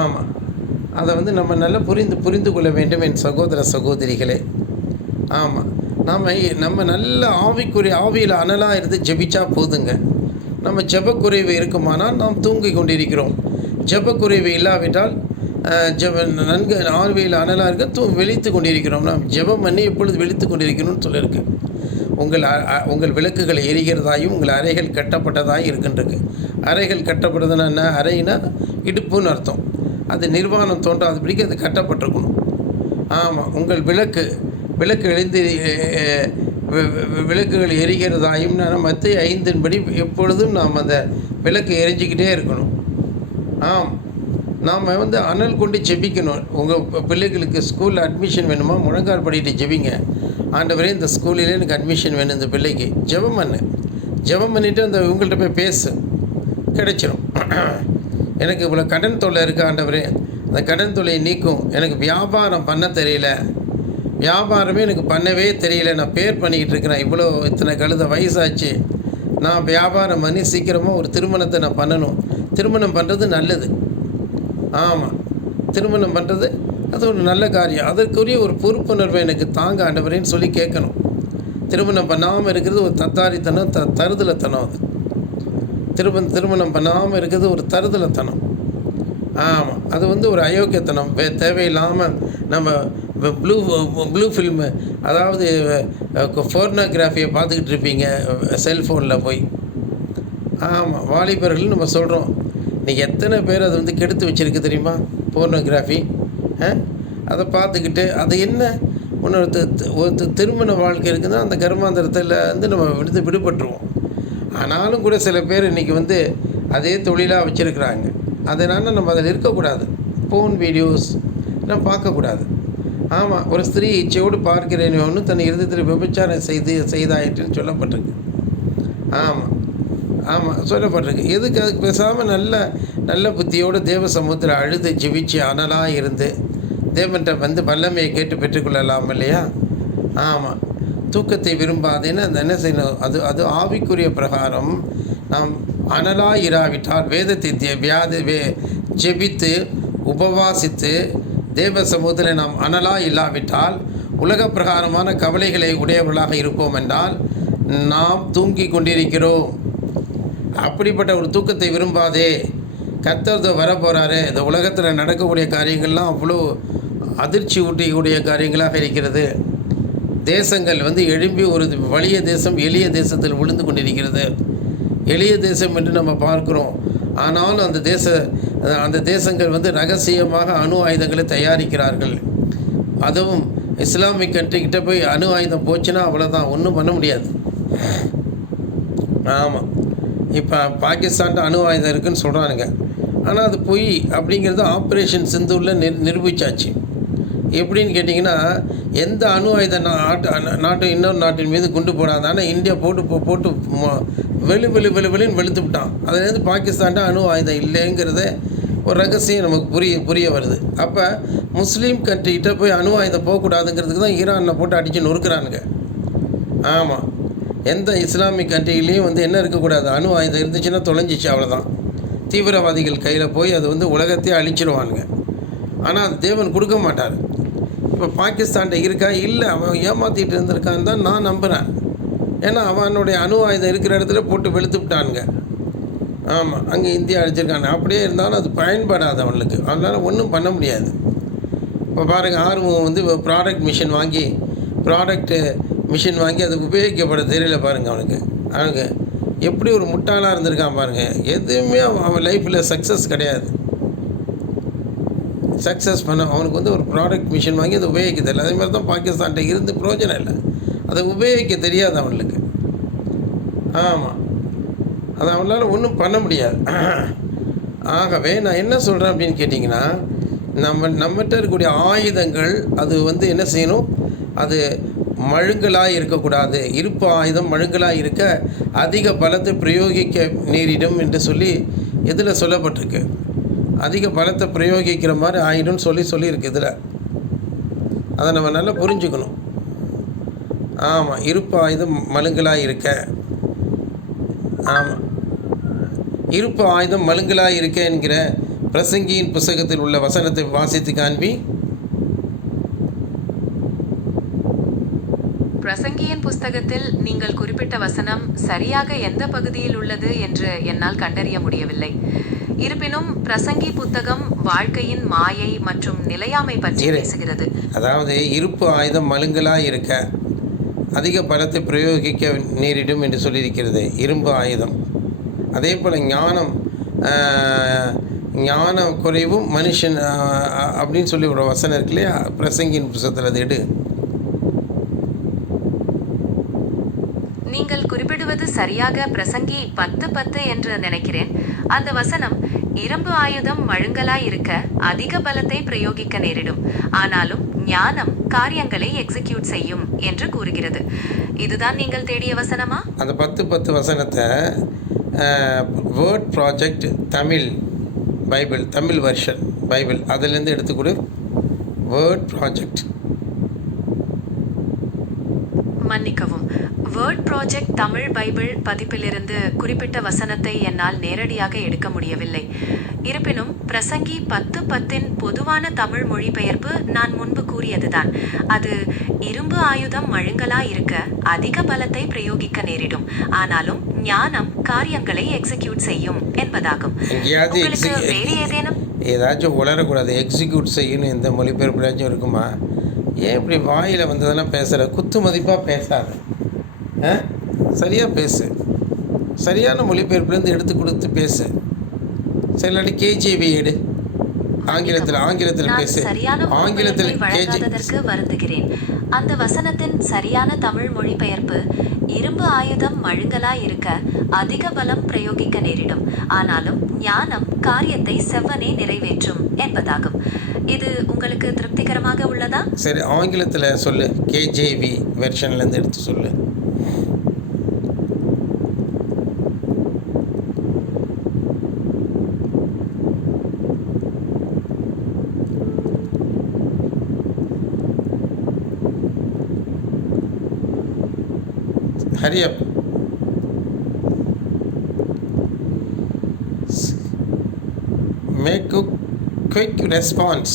ஆமாம், அதை வந்து நம்ம நல்லா புரிந்து கொள்ள வேண்டும் என் சகோதர சகோதரிகளே. ஆமாம், நம்ம நல்ல ஆவியில் அனலாக இருந்து ஜெபிச்சா போதுங்க. நம்ம ஜெபக்குறைவு இருக்குமானால் நாம் தூங்கி கொண்டிருக்கிறோம். ஜெபக்குறைவு இல்லாவிட்டால் நன்கு ஆவியில் அனலாக இருக்க விழித்து கொண்டிருக்கிறோம். நாம் ஜெபம் பண்ணி எப்பொழுது விழித்து கொண்டிருக்கணும்னு சொல்லியிருக்கு. உங்கள் விளக்குகள் எரிகிறதாயும் உங்கள் அறைகள் கட்டப்பட்டதாயும் இருக்கின்றது. அறைகள் கட்டப்பட்டதுன்னா என்ன? அறைனா இடுப்புன்னு அர்த்தம். அது நிர்வாணம் தோன்றாதபடிக்கு அது கட்டப்பட்டிருக்கணும். ஆமாம், உங்கள் விளக்கு விளக்குகள் எரிகிறதாயும்னா மத்திய 5 எப்பொழுதும் நாம் அந்த விளக்கு எரிஞ்சிக்கிட்டே இருக்கணும். நாம் வந்து அனல் கொண்டு ஜெபிக்கணும். உங்கள் பிள்ளைகளுக்கு ஸ்கூலில் அட்மிஷன் வேணுமா? முழங்கால் படிட்டு ஜெபிங்க. ஆண்டவரே, இந்த ஸ்கூலில் எனக்கு அட்மிஷன் வேணும், இந்த பிள்ளைக்கு ஜெபம் பண்ணிவிட்டு அந்த இவங்கள்ட்ட போய் பேசு, கிடைச்சிடும். எனக்கு இவ்வளோ கடன் தொல்லை இருக்குது ஆண்டவரே, அந்த கடன் தொல்லையை நீக்கும். எனக்கு வியாபாரம் பண்ண தெரியல, வியாபாரமே எனக்கு பண்ணவே தெரியல, நான் பேர் பண்ணிக்கிட்டு இருக்கிறேன், இத்தனை கழுத வயசாச்சு, நான் வியாபாரம் பண்ணி சீக்கிரமாக ஒரு திருமணத்தை நான் பண்ணணும். திருமணம் பண்ணுறது நல்லது. ஆமாம், திருமணம் பண்ணுறது அது ஒரு நல்ல காரியம். அதற்குரிய ஒரு பொறுப்புணர்வை எனக்கு தாங்க ஆண்டவரேன்னு சொல்லி கேட்கணும். திருமணம் பண்ணாமல் இருக்கிறது ஒரு தத்தாரித்தனம், தருதலத்தனம். அது திருமணம் பண்ணாமல் இருக்கிறது ஒரு தருதலத்தனம். ஆமாம், அது வந்து ஒரு அயோக்கியத்தனம். தேவையில்லாமல் நம்ம ப்ளூ ஃபில்மு, அதாவது ஃபோர்னோகிராஃபியை பார்த்துக்கிட்டு இருப்பீங்க செல்ஃபோனில் போய். ஆமாம், வாலிபர்கள் நம்ம சொல்கிறோம். இன்றைக்கி எத்தனை பேர் அதை வந்து கெடுத்து வச்சுருக்கு தெரியுமா? போர்னோகிராஃபி. அதை பார்த்துக்கிட்டு அது என்ன ஒரு திருமண வாழ்க்கை இருக்குதுன்னா அந்த கர்மாந்திரத்தில் வந்து நம்ம விடுபட்டுருவோம். ஆனாலும் கூட சில பேர் இன்றைக்கி வந்து அதே தொழிலாக வச்சுருக்குறாங்க. அதனால் நம்ம அதில் இருக்கக்கூடாது. போன் வீடியோஸ் எல்லாம் பார்க்கக்கூடாது. ஆமாம், ஒரு ஸ்திரீ இச்சையோடு பார்க்கிறேன் ஒன்று தன் இருதயத்தில் விபச்சாரம் செய்தாயிட்டுன்னு சொல்லப்பட்டிருக்கு. ஆமாம் சொல்லப்பட்டிருக்கு. எதுக்கு? அதுக்கு பேசாமல் நல்ல புத்தியோடு தேவ சமூகத்தில் அழுது ஜெபிச்சு அனலாக இருந்து தேவன்கிட்ட வந்து வல்லமையை கேட்டு பெற்றுக்கொள்ளலாம் இல்லையா? ஆமாம், தூக்கத்தை விரும்பாதேன்னு அந்த என்ன செய்யணும்? அது ஆவிக்குரிய பிரகாரம் நாம் அனலாக இராவிட்டால் வேதத்தை ஜெபித்து உபவாசித்து தேவ சமூகத்தில் நாம் அனலாக இல்லாவிட்டால் உலக பிரகாரமான கவலைகளை உடையவர்களாக இருப்போம் என்றால் நாம் தூங்கி கொண்டிருக்கிறோம். அப்படிப்பட்ட ஒரு தூக்கத்தை விரும்பாதே. கர்த்தர் வர போகிறாரு. இந்த உலகத்தில் நடக்கக்கூடிய காரியங்கள்லாம் அவ்வளோ அதிர்ச்சி ஊட்டக்கூடிய காரியங்களாக இருக்கிறது. தேசங்கள் வந்து எழும்பி ஒரு வலிய தேசம் எளிய தேசத்தில் விழுந்து கொண்டிருக்கிறது. எளிய தேசம் என்று நம்ம பார்க்குறோம். ஆனாலும் அந்த தேசங்கள் வந்து ரகசியமாக அணு ஆயுதங்களை தயாரிக்கிறார்கள். அதுவும் இஸ்லாமிக் கண்ட்ரிக்கிட்ட போய் அணு ஆயுதம் போச்சுன்னா அவ்வளோதான், ஒன்றும் பண்ண முடியாது. ஆமாம், இப்போ பாகிஸ்தான்கிட்ட அணு ஆயுதம் இருக்குதுன்னு சொல்கிறானுங்க. ஆனால் அது பொய் அப்படிங்கிறது ஆப்ரேஷன் சிந்தூரில் நிரூபித்தாச்சு. எப்படின்னு கேட்டிங்கன்னா, எந்த அணு ஆயுத நாட்டு இன்னொரு நாட்டின் மீது குண்டு போடாது. ஆனால் இந்தியா போட்டு வெளின்னு வெளுத்து விட்டான். அதுலேருந்து பாகிஸ்தான்கிட்ட அணு ஆயுதம் இல்லைங்கிறத ஒரு ரகசியம் நமக்கு புரிய வருது. அப்போ முஸ்லீம் கண்ட்ரிகிட்ட போய் அணு ஆயுதம் போகக்கூடாதுங்கிறதுக்கு தான் ஈரானில் போட்டு அடித்து நொறுக்கிறானுங்க. ஆமாம், எந்த இஸ்லாமிக் கண்ட்ரிலையும் வந்து என்ன இருக்கக்கூடாது, அணு ஆயுதம் இருந்துச்சுன்னா தொலைஞ்சிச்சு, அவ்வளோதான். தீவிரவாதிகள் கையில் போய் அது வந்து உலகத்தையே அழிச்சிடுவானுங்க. ஆனால் அது தேவன் கொடுக்க மாட்டார். இப்போ பாகிஸ்தான்கிட்ட இருக்கா? இல்லை, அவன் ஏமாற்றிட்டு இருந்திருக்கான்னு தான் நான் நம்புகிறேன். ஏன்னா அவனுடைய அணு ஆயுதம் இருக்கிற இடத்துல போட்டு வெளுத்து விட்டானுங்க. ஆமாம், அங்கே இந்தியா அடிச்சிருக்காங்க. அப்படியே இருந்தாலும் அது பயன்படாது அவனுக்கு. அவனால் ஒன்றும் பண்ண முடியாது. இப்போ பாருங்கள், ஆர்வம் வந்து ப்ராடக்ட் மிஷின் வாங்கி அது உபயோகிக்கப்பட தெரியல பாருங்கள். அவனுக்கு எப்படி ஒரு முட்டாளாக இருந்திருக்கான் பாருங்கள். எதுவுமே அவன் லைஃப்பில் சக்ஸஸ் கிடையாது. சக்ஸஸ் பண்ண அவனுக்கு வந்து ஒரு ப்ராடக்ட் மிஷின் வாங்கி அதை உபயோகிக்க தெரியல. அதே மாதிரி தான் பாகிஸ்தான்கிட்ட இருந்து பிரயோஜனம் இல்லை. அதை உபயோகிக்க தெரியாது அவனுக்கு. ஆமாம், அதை அவனால் ஒன்றும் பண்ண முடியாது. ஆகவே நான் என்ன சொல்கிறேன் அப்படின்னு கேட்டிங்கன்னா, நம்மகிட்ட இருக்கக்கூடிய ஆயுதங்கள் அது வந்து என்ன செய்யணும்? அது மழுங்கலாக இருக்கக்கூடாது. இருப்பு ஆயுதம் மழுங்கலாக இருக்க அதிக பலத்தை பிரயோகிக்க நேரிடும் என்று சொல்லி இதில் சொல்லப்பட்டிருக்கு. அதிக பலத்தை பிரயோகிக்கிற மாதிரி ஆயிடும்னு சொல்லியிருக்கு இதில். அதை நம்ம நல்லா புரிஞ்சுக்கணும். ஆமாம், இருப்பு ஆயுதம் மழுங்கலாக இருக்க. ஆமாம், இருப்பு ஆயுதம் மழுங்கலாக இருக்க என்கிற பிரசங்கியின் புஸ்தகத்தில் உள்ள வசனத்தை வாசித்து காண்பி. பிரசங்கியின் புஸ்தகத்தில் நீங்கள் குறிப்பிட்ட வசனம் சரியாக எந்த பகுதியில் உள்ளது என்று என்னால் கண்டறிய முடியவில்லை. இருப்பினும் பிரசங்கி புத்தகம் வாழ்க்கையின் மாயை மற்றும் நிலையாமை பற்றி பேசுகிறது. அதாவது இருப்பு ஆயுதம் மழுங்கலாக இருக்க அதிக பலத்தை பிரயோகிக்க நேரிடும் என்று சொல்லியிருக்கிறது இரும்பு ஆயுதம். அதே போல் ஞான குறைவும் மனுஷன் அப்படின்னு சொல்லி ஒரு வசனம் இருக்கு இல்லையா, பிரசங்கியின் புத்தகத்தில் அது எடு. நீங்கள் குறிப்பிடுவது சரியாக பிரசங்கி 10:10 என்று நினைக்கிறேன். அந்த வசனம் இரும்பு ஆயுதம் மழுங்கலாய் இருக்க அதிக பலத்தை பிரயோகிக்க நேரிடும், ஆனாலும் ஞானம் காரியங்களை எக்ஸிக்யூட் செய்யும் என்று கூறுகிறது. இதுதான் நீங்கள் தேடிய வசனமா? அந்த 10:10 வசனத்தை word project Tamil Bible, Tamil version Bible, அதிலேருந்து எடுத்துக்கொடு. வேர்ட் ப்ராஜெக்ட், மன்னிக்கவும், வேர்ட் ப்ராஜெக்ட் தமிழ் பைபிள் பதிப்பிலிருந்து குறிப்பிட்ட வசனத்தை என்னால் நேரடியாக எடுக்க முடியவில்லை. இருப்பினும் பிரசங்கி 10:10 பொதுவான தமிழ் மொழிபெயர்ப்பு நான் முன்பு கூறியதுதான். அது இரும்பு ஆயுதம் மழுங்கலாய் இருக்க அதிக பலத்தை பிரயோகிக்க நேரிடும், ஆனாலும் ஞானம் காரியங்களை எக்ஸிக்யூட் செய்யும் என்பதாகும். உங்களுக்கு வேறு ஏதாச்சும் உளரக்கூடாது. எக்ஸிக்யூட் செய்யணும் எந்த மொழிபெயர்ப்புலாச்சும் இருக்குமா? ஏன் இப்படி வாயில் வந்ததெல்லாம் பேசுகிற? குத்து மதிப்பாக பேசாத, சரியாக பேசு. சரியான மொழிபெயர்ப்புலேருந்து எடுத்து கொடுத்து பேசு. சரி, இல்லாட்டி கேஜிவி எடு. ஆங்கிலத்தில் பேசு. ஆங்கிலத்தில் வழங்காததற்கு வருந்துகிறேன். அந்த வசனத்தின் சரியான தமிழ் மொழிபெயர்ப்பு இரும்பு ஆயுதம் மழுங்கலாய் இருக்க அதிக பலம் பிரயோகிக்க நேரிடும், ஆனாலும் ஞானம் காரியத்தை செவ்வனே நிறைவேற்றும் என்பதாகும். இது உங்களுக்கு திருப்திகரமாக உள்ளதா? சரி, ஆங்கிலத்தில் சொல்லு. கேஜேவி வெர்ஷன்லேருந்து எடுத்து சொல்லு. Hurry up. Make a quick response.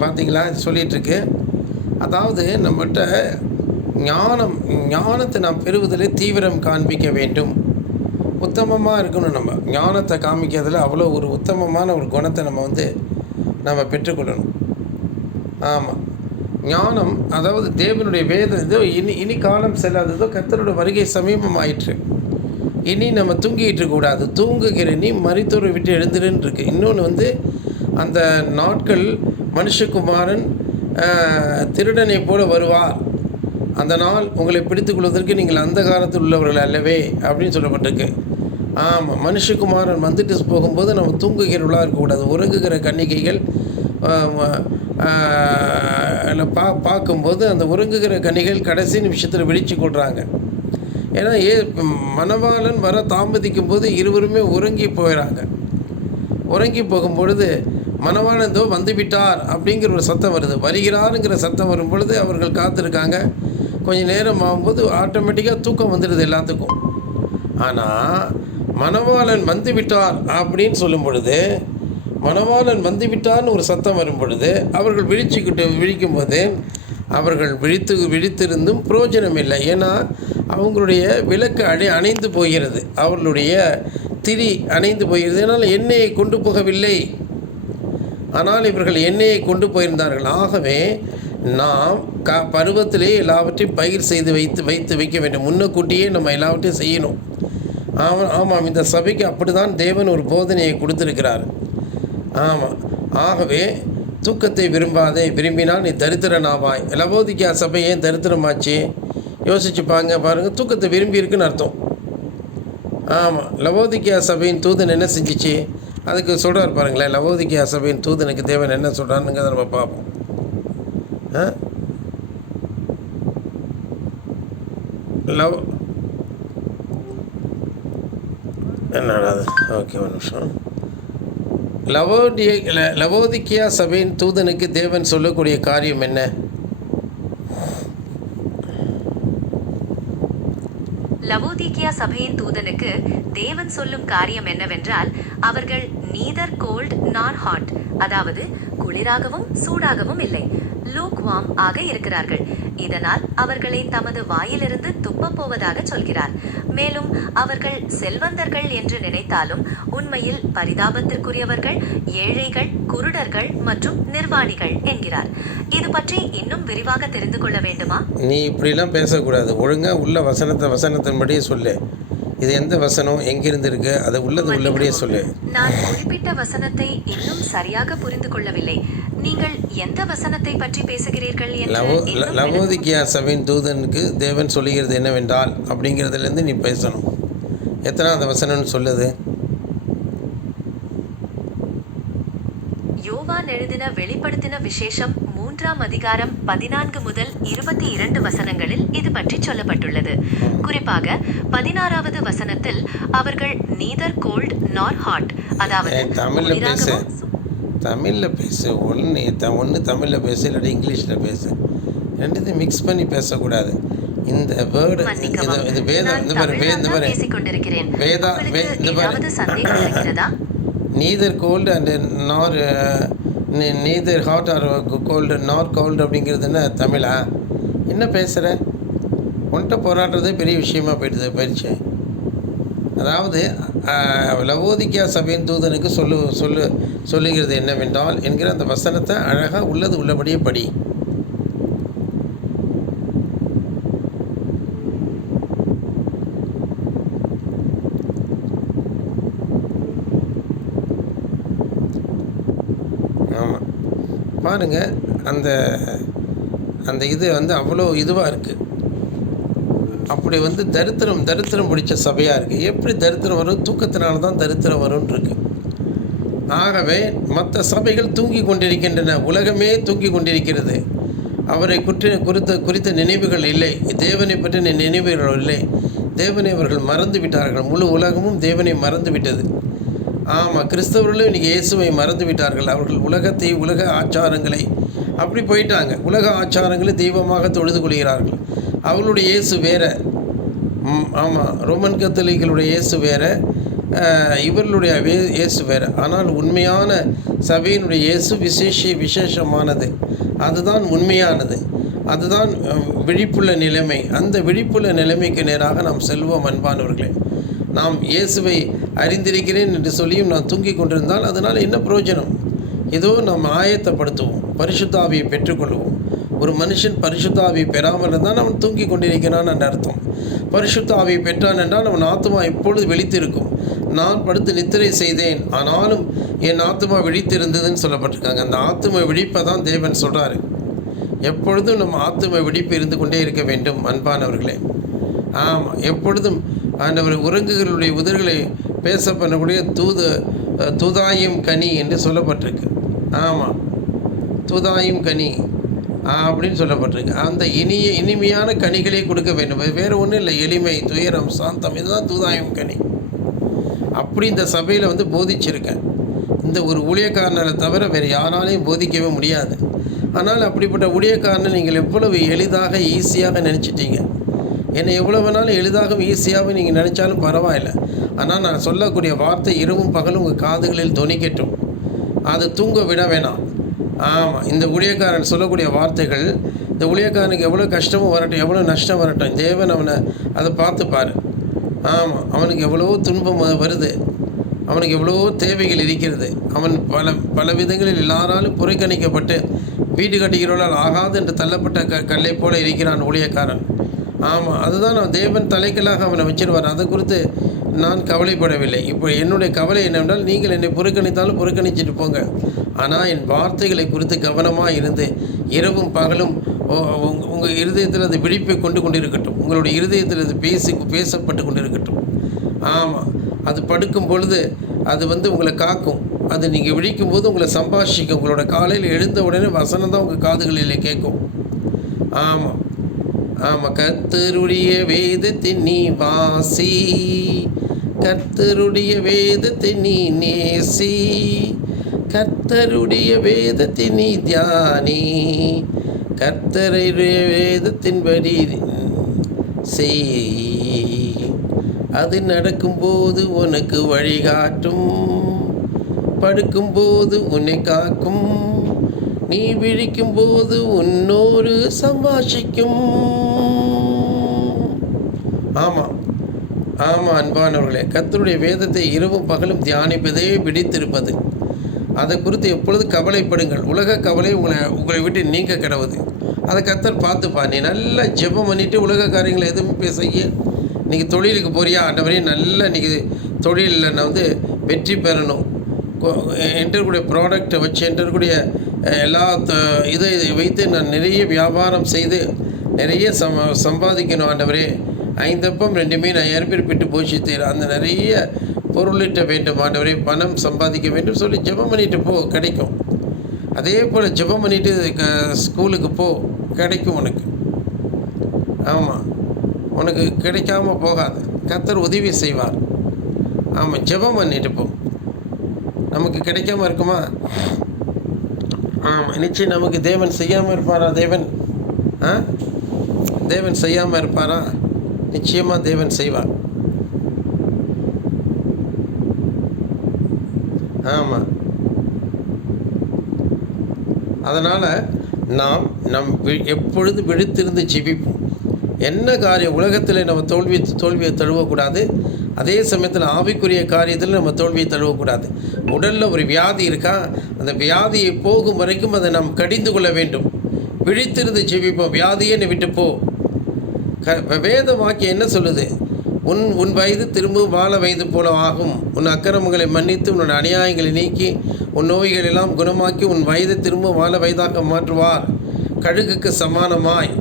பார்த்தீங்களா, சொல்லிகிட்ருக்கு. அதாவது நம்மகிட்ட ஞானத்தை நாம் பெறுவதில் தீவிரம் காண்பிக்க வேண்டும். உத்தமமாக இருக்கணும். நம்ம ஞானத்தை காமிக்கிறதுல அவ்வளோ ஒரு உத்தமமான ஒரு குணத்தை நம்ம பெற்றுக்கொள்ளணும். ஆமாம், ஞானம் அதாவது தேவனுடைய வேதம். இதோ இனி காலம் செல்லாததோ கர்த்தருடைய வருகை சமீபம் ஆயிற்று. இனி நம்ம தூங்கிட்டு இருக்கக்கூடாது. தூங்குகிற நீ மரித்தோரை விட்டு எழுந்துருன்னு இருக்கு. இன்னொன்று அந்த நாட்கள் மனுஷகுமாரன் திருடனை போல வருவார், அந்த நாள் உங்களை பிடித்து கொள்வதற்கு நீங்கள் அந்த காலத்தில் உள்ளவர்கள் அல்லவே அப்படின்னு சொல்லப்பட்டிருக்கு. ஆமாம், மனுஷகுமாரன் வந்துட்டு போகும்போது நம்ம தூங்குகிறவர்களாக இருக்கக்கூடாது. உறங்குகிற கன்னிகைகள் பார்க்கும்போது அந்த உறங்குகிற கன்னிகள் கடைசி நிமிஷத்தில் விழிச்சு கொள்கிறாங்க. ஏன்னா மணவாளன் வர தாமதிக்கும் போது இருவருமே உறங்கி போயிடறாங்க. உறங்கி போகும்பொழுது மணவாளன் தோ வந்துவிட்டார் அப்படிங்கிற ஒரு சத்தம் வருது. வருகிறாருங்கிற சத்தம் வரும் பொழுது அவர்கள் காத்திருக்காங்க. கொஞ்சம் நேரம் ஆகும்போது ஆட்டோமேட்டிக்காக தூக்கம் வந்துடுது எல்லாத்துக்கும். ஆனால் மணவாளன் வந்துவிட்டார் அப்படின்னு சொல்லும் பொழுது, மணவாளன் வந்துவிட்டார்னு ஒரு சத்தம் வரும் பொழுது அவர்கள் விழிக்கும்போது அவர்கள் விழித்திருந்தும் பிரயோஜனம் இல்லை. ஏன்னா அவங்களுடைய விளக்கு அணைந்து போகிறது, அவர்களுடைய திரி அணைந்து போகிறது. அதனால் எண்ணெயை கொண்டு போகவில்லை. ஆனால் இவர்கள் எண்ணெயை கொண்டு போயிருந்தார்கள். ஆகவே நாம் பருவத்திலே எல்லாவற்றையும் பயிர் செய்து வைக்க வேண்டும். முன்னக்கூட்டியே நம்ம எல்லாவற்றையும் செய்யணும். ஆமாம், இந்த சபைக்கு அப்படி தான் தேவன் ஒரு போதனையை கொடுத்துருக்கிறார். ஆமாம், ஆகவே தூக்கத்தை விரும்பினால் நீ தரித்திரனாவாய். லவோதிக்கா சபை ஏன் தரித்திரமாச்சு யோசிச்சு பாருங்கள். தூக்கத்தை விரும்பி இருக்குன்னு அர்த்தம். ஆமாம், லவோதிக்கா சபையின் தூதன் என்ன செஞ்சிச்சு அதுக்கு சொல்கிறார் பாருங்களேன். லவோதிக்கா சபையின் தூதனுக்கு தேவன் என்ன சொல்கிறாருங்கிறத நம்ம பார்ப்போம். லவ் என்னடா அது? ஓகே, ஒரு நிமிஷம். லவோதிக்கியா சபையின் தூதனுக்கு தேவன் சொல்லக்கூடிய காரியம் என்ன? லவோதிக்கியா சபையின் தூதனுக்கு தேவன் சொல்லும் காரியம் என்னவென்றால், அவர்கள் நீதர் கோல்ட் நார் ஹாட், அதாவது குளிராகவும் சூடாகவும் இல்லை, லூக்வாம் ஆக இருக்கிறார்கள். இதனால் அவர்களை தமது வாயிலிருந்து துப்பப் போவதாக சொல்கிறார். மேலும் அவர்கள் செல்வந்தர்கள் என்று நினைத்தாலும் உண்மையில் பரிதாபத்திற்குரியவர்கள், ஏழைகள், குருடர்கள் மற்றும் நிர்வாணிகள் என்கிறார். இது பற்றி இன்னும் விரிவாக தெரிந்து கொள்ள வேண்டுமா? நீ இப்படிலாம் பேசக்கூடாது. ஒழுங்காக உள்ள வசனத்தின்படியே சொல்லு. இது எந்த வசனம், எங்கிருந்து இருக்கு, அதை உள்ளபடியே சொல்லு. நான் குறிப்பிட்ட வசனத்தை இன்னும் சரியாக புரிந்து கொள்ளவில்லை. நீங்கள் எந்த வசனத்தை பற்றி பேசுகிறீர்கள் என்று லவோதிக்கியா சபையின் தூதனுக்கு தேவன் சொல்லுகிறது என்னவென்றால் அப்படிங்கிறதுலேருந்து நீ பேசணும். எத்தனாவது வசனம்னு சொல்லுது? யோவான் எழுதின வெளிப்படுத்தின விசேஷம் 3ஆம் அதிகாரம் 14 முதல் 22 வசனங்களில் இது பற்றி சொல்லப்பட்டுள்ளது. குறிப்பாக 16வது வசனத்தில் அவர்கள் நீதர் கோல்ட் நார் ஹாட், அதாவது தமிழில் பேசு. ஒன்று தமிழில் பேசு, இல்லாட்டி இங்கிலீஷில் பேசு. ரெண்டுத்தையும் மிக்ஸ் பண்ணி பேசக்கூடாது. இந்த வேர்டு இது நீதர் கோல்டு அண்ட் நார், நீதர் ஹாட் ஆர் கோல்டு நார் கோல்டு அப்படிங்கிறது என்ன தமிழா? என்ன பேசுகிற? ஒன்றை போராடுறதே பெரிய விஷயமா போயிடுச்சு. அதாவது லவோதிக்கியா சபையின் தூதனுக்கு சொல்லுகிறது என்னவென்றால் என்கிற அந்த வசனத்தை அழகாக உள்ளபடியே படி. ஆமாம், பாருங்கள், அந்த இது அவ்வளோ இதுவாக இருக்குது. அப்படி தரித்திரம் பிடிச்ச சபையாக இருக்குது. எப்படி தரித்திரம் வரும்? தூக்கத்தினால தான் தரித்திரம் வரும்னு இருக்கு. ஆகவே மற்ற சபைகள் தூங்கி கொண்டிருக்கின்றன. உலகமே தூங்கி கொண்டிருக்கிறது. அவரை குறித்த நினைவுகள் இல்லை. தேவனை பற்றின நினைவுகள் இல்லை. தேவனை அவர்கள் மறந்து விட்டார்கள். முழு உலகமும் தேவனை மறந்து விட்டது. ஆமாம், கிறிஸ்தவர்களும் இன்றைக்கி இயேசுவை மறந்து விட்டார்கள். அவர்கள் உலக ஆச்சாரங்களை அப்படி போயிட்டாங்க. உலக ஆச்சாரங்களை தெய்வமாக தொழுது கொள்கிறார்கள். அவர்களுடைய இயேசு வேறு. ஆமாம், ரோமன் கத்தோலிக்களுடைய இயேசு வேறு, இவர்களுடைய இயேசு வேறு. ஆனால் உண்மையான சபையினுடைய இயேசு விசேஷமானது. அதுதான் உண்மையானது. அதுதான் விழிப்புள்ள நிலைமை. அந்த விழிப்புள்ள நிலைமைக்கு நேராக நாம் செல்வோம். அன்பானவர்களே, நாம் இயேசுவை அறிந்திருக்கிறேன் என்று சொல்லியும் நான் தூங்கி கொண்டிருந்தால் அதனால் என்ன பிரயோஜனம்? ஏதோ நாம் ஆயத்தப்படுத்துவோம், பரிசுத்த ஆவியை பெற்றுக்கொள்வோம். ஒரு மனுஷன் பரிசுத்த ஆவியை பெறாமல் இருந்தால் அவன் தூங்கி கொண்டிருக்கிறான் என்ற அர்த்தம். பரிசுத்த ஆவியை பெற்றான் என்றால் அவன் ஆத்மா இப்பொழுது விழித்திருக்கும். நான் படுத்து நித்திரை செய்தேன், ஆனாலும் என் ஆத்மா விழித்திருந்ததுன்னு சொல்லப்பட்டிருக்காங்க. அந்த ஆத்ம விழிப்பை தான் தேவன் சொல்கிறார். எப்பொழுதும் நம்ம ஆத்ம விழிப்பு இருந்து கொண்டே இருக்க வேண்டும். அன்பானவர்களே, ஆமாம், எப்பொழுதும் ஆண்டவர் உறங்குகளுடைய உதர்களை பேச பண்ணக்கூடிய தூதாயும் கனி என்று சொல்லப்பட்டிருக்கு. ஆமாம், தூதாயும் கனி அப்படின்னு சொல்லப்பட்டிருக்கு. அந்த இனிமையான கனிகளை கொடுக்க வேண்டும். வேறு ஒன்றும் இல்லை. எளிமை, துயரம், சாந்தம், இதுதான் தூதாயும் கனி. அப்படி இந்த சபையில் போதிச்சிருக்கேன். இந்த ஒரு ஊழியக்காரனை தவிர வேறு யாராலையும் போதிக்கவே முடியாது. ஆனால் அப்படிப்பட்ட ஊழியக்காரனை நீங்கள் எவ்வளவு எளிதாக ஈஸியாக நினச்சிட்டீங்க. என்னை எவ்வளோ வேணாலும் எளிதாகவும் ஈஸியாகவும் நீங்கள் நினச்சாலும் பரவாயில்லை. ஆனால் நான் சொல்லக்கூடிய வார்த்தை இரவும் பகலும் உங்கள் காதுகளில் தொனிக்கட்டும். அது தூங்க விட வேணாம். ஆமாம், இந்த ஊழியக்காரன் சொல்லக்கூடிய வார்த்தைகள் இந்த ஊழியக்காரனுக்கு எவ்வளோ கஷ்டமும் வரட்டும், எவ்வளோ நஷ்டம் வரட்டும், தேவன் அவனை அதை பார்த்துப்பார். ஆமாம், அவனுக்கு எவ்வளவோ துன்பம் வருது, அவனுக்கு எவ்வளவோ தேவைகள் இருக்கிறது. அவன் பல விதங்களில் எல்லாராலும் புறக்கணிக்கப்பட்டு வீடு கட்டுகிறவர்களால் ஆகாது என்று தள்ளப்பட்ட கல்லை போல இருக்கிறான் ஊழியக்காரன். ஆமாம், அதுதான் தேவன் தலைக்கலாக அவனை வச்சிருவார். அதை குறித்து நான் கவலைப்படவில்லை. இப்போ என்னுடைய கவலை என்னவென்றால், நீங்கள் என்னை புறக்கணித்தாலும் புறக்கணிச்சிட்டு போங்க, ஆனால் என் வார்த்தைகளை குறித்து கவனமாக இருந்து இரவும் பகலும் உங்கள் இருதயத்தில் அது விழிப்பை கொண்டிருக்கட்டும். உங்களுடைய இருதயத்தில் அது பேசப்பட்டு கொண்டிருக்கட்டும். ஆமாம், அது படுக்கும் பொழுது அது உங்களை காக்கும். அது நீங்கள் விழிக்கும் போது உங்களை சம்பாஷிக்கும். உங்களோட காலையில் எழுந்த உடனே வசனம் தான் உங்கள் காதுகளில் கேட்கும். ஆமாம், ஆமாம், கர்த்தருடைய வேதத்தின் நீ வாசி, கர்த்தருடைய வேதத்தின் நீ நேசி, கர்த்தருடைய வேதத்தின் நீ தியானி, கர்த்தருடைய வேதத்தின்படி செய். அது நடக்கும்போது உனக்கு வழிகாட்டும், படுக்கும்போது உன்னை காக்கும், நீ விழிக்கும்போது உன்னோடு சம்பாஷிக்கும். ஆமாம் ஆமாம் அன்பானவர்களே, கர்த்தருடைய வேதத்தை இரவும் பகலும் தியானிப்பதே விழித்திருப்பது. அதை குறித்து எப்பொழுது கவலைப்படுங்கள். உலக கவலை உங்களை விட்டு நீங்க கிடவுது. அதை கர்த்தர் பார்த்துப்பா. நீ நல்லா ஜெபம் பண்ணிவிட்டு உலக காரியங்களை எதுவும் செய்ய. இன்றைக்கி தொழிலுக்கு போறியா, ஆண்டவரே நல்ல இன்றைக்கி தொழிலில் நான் வெற்றி பெறணும், என்கிட்ட ப்ராடக்டை வச்சு என்கிட்ட எல்லா இதை வைத்து நான் நிறைய வியாபாரம் செய்து நிறைய சம்பாதிக்கணும் ஆண்டவரே. 5 அப்பம் 2 மீன் 5000 பேர் பெற்று போஷித்தீர். அந்த நிறைய பொருளிட்ட வேண்டும் ஆண்டவரே, பணம் சம்பாதிக்க வேண்டும் சொல்லி ஜெபம் பண்ணிட்டு போ, கிடைக்கும். அதே போல் ஜெபம் பண்ணிவிட்டு ஸ்கூலுக்கு போ, கிடைக்கும் உனக்கு. ஆமாம், உனக்கு கிடைக்காம போகாது, கர்த்தர் உதவி செய்வார். ஆமாம், ஜெபம் பண்ணிட்டு போ, நமக்கு கிடைக்காம இருக்குமா? ஆமாம், நிச்சயம் நமக்கு தேவன் செய்யாமல் இருப்பாரா? தேவன் செய்யாமல் இருப்பாரா? நிச்சயமாக தேவன் செய்வார். ஆமாம், அதனால் நாம் எப்பொழுது விழித்திருந்து ஜெபிப்போம். என்ன காரியம் உலகத்தில் நம்ம தோல்வியை தழுவக்கூடாது, அதே சமயத்தில் ஆவிக்குரிய காரியத்தில் நம்ம தோல்வியை தழுவக்கூடாது. உடலில் ஒரு வியாதி இருக்கா, அந்த வியாதியை போகும் வரைக்கும் அதை நாம் கடிந்து கொள்ள வேண்டும். விழித்திருந்து ஜெபிப்போம், வியாதியை என்னை விட்டு போ. வேத வாக்கியம் என்ன சொல்லுது? உன் வயது திரும்ப வாழ வயது போல ஆகும், உன் அக்கிரமங்களை மன்னித்து உன்னோட அநியாயங்களை நீக்கி உன் நோய்களெல்லாம் குணமாக்கி உன் வயது திரும்ப வாழ வயதாக மாற்றுவார். கழுகுக்கு சமானமாய்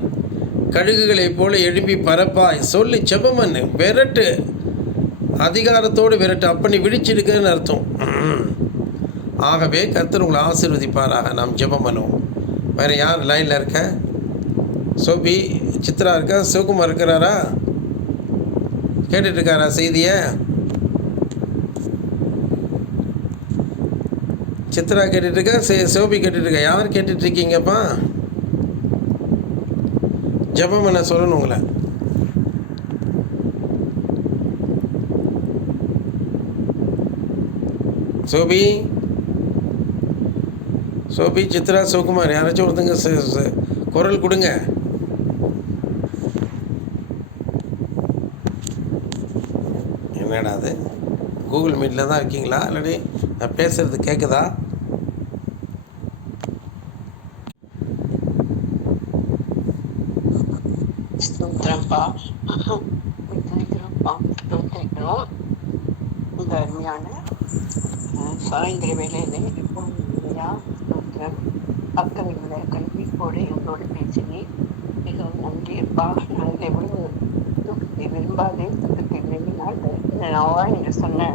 கழுகுகளைப் போல எழும்பி பரப்பாய் சொல்லி ஜெபமன்னு விரட்டு, அதிகாரத்தோடு விரட்டு. அப்போ நீ விழிச்சிருக்கன்னு அர்த்தம். ஆகவே கர்த்தர் உங்களை ஆசீர்வதிப்பாராக. நாம் ஜெபம் பண்ணுவோம். வேறு யார் லைனில் இருக்க? சோபி, சித்ரா இருக்கா? சிவகுமார் இருக்கிறாரா? கேட்டுட்ருக்காரா செய்தியை? சித்ரா கேட்டுட்ருக்கா, சோபி கேட்டுட்ருக்கா? யார் கேட்டுட்ருக்கீங்கப்பா? ஜெபம் பண்ண சொல்லணும் உங்களை. சோபி, சித்ரா, சிவகுமார் யாராச்சும் ஒருத்தங்க குரல் கொடுங்க. என்னடா அது, கூகுள் மீட்டில் தான் இருக்கீங்களா? இல்லாட்டி நான் பேசுகிறது கேட்குதா? ஸ்தோத்திரம்ப்பா, ஸ்தோத்திரிக்கிறோம்ப்பா, ஸ்தோத்திரிக்கிறோம். இந்த அருமையான சாயந்திர வேலையிலே இப்போ இல்லையா ஸ்தோத்திரம். அக்கறைகளை கல்விப்போடு எங்களோடு பேசினி மிகவும் நன்றியப்பா. நாங்கள் எவ்வளவு தூக்கத்தை விரும்பாதே தூக்கத்தை விரும்பினால் நாவா என்று சொன்ன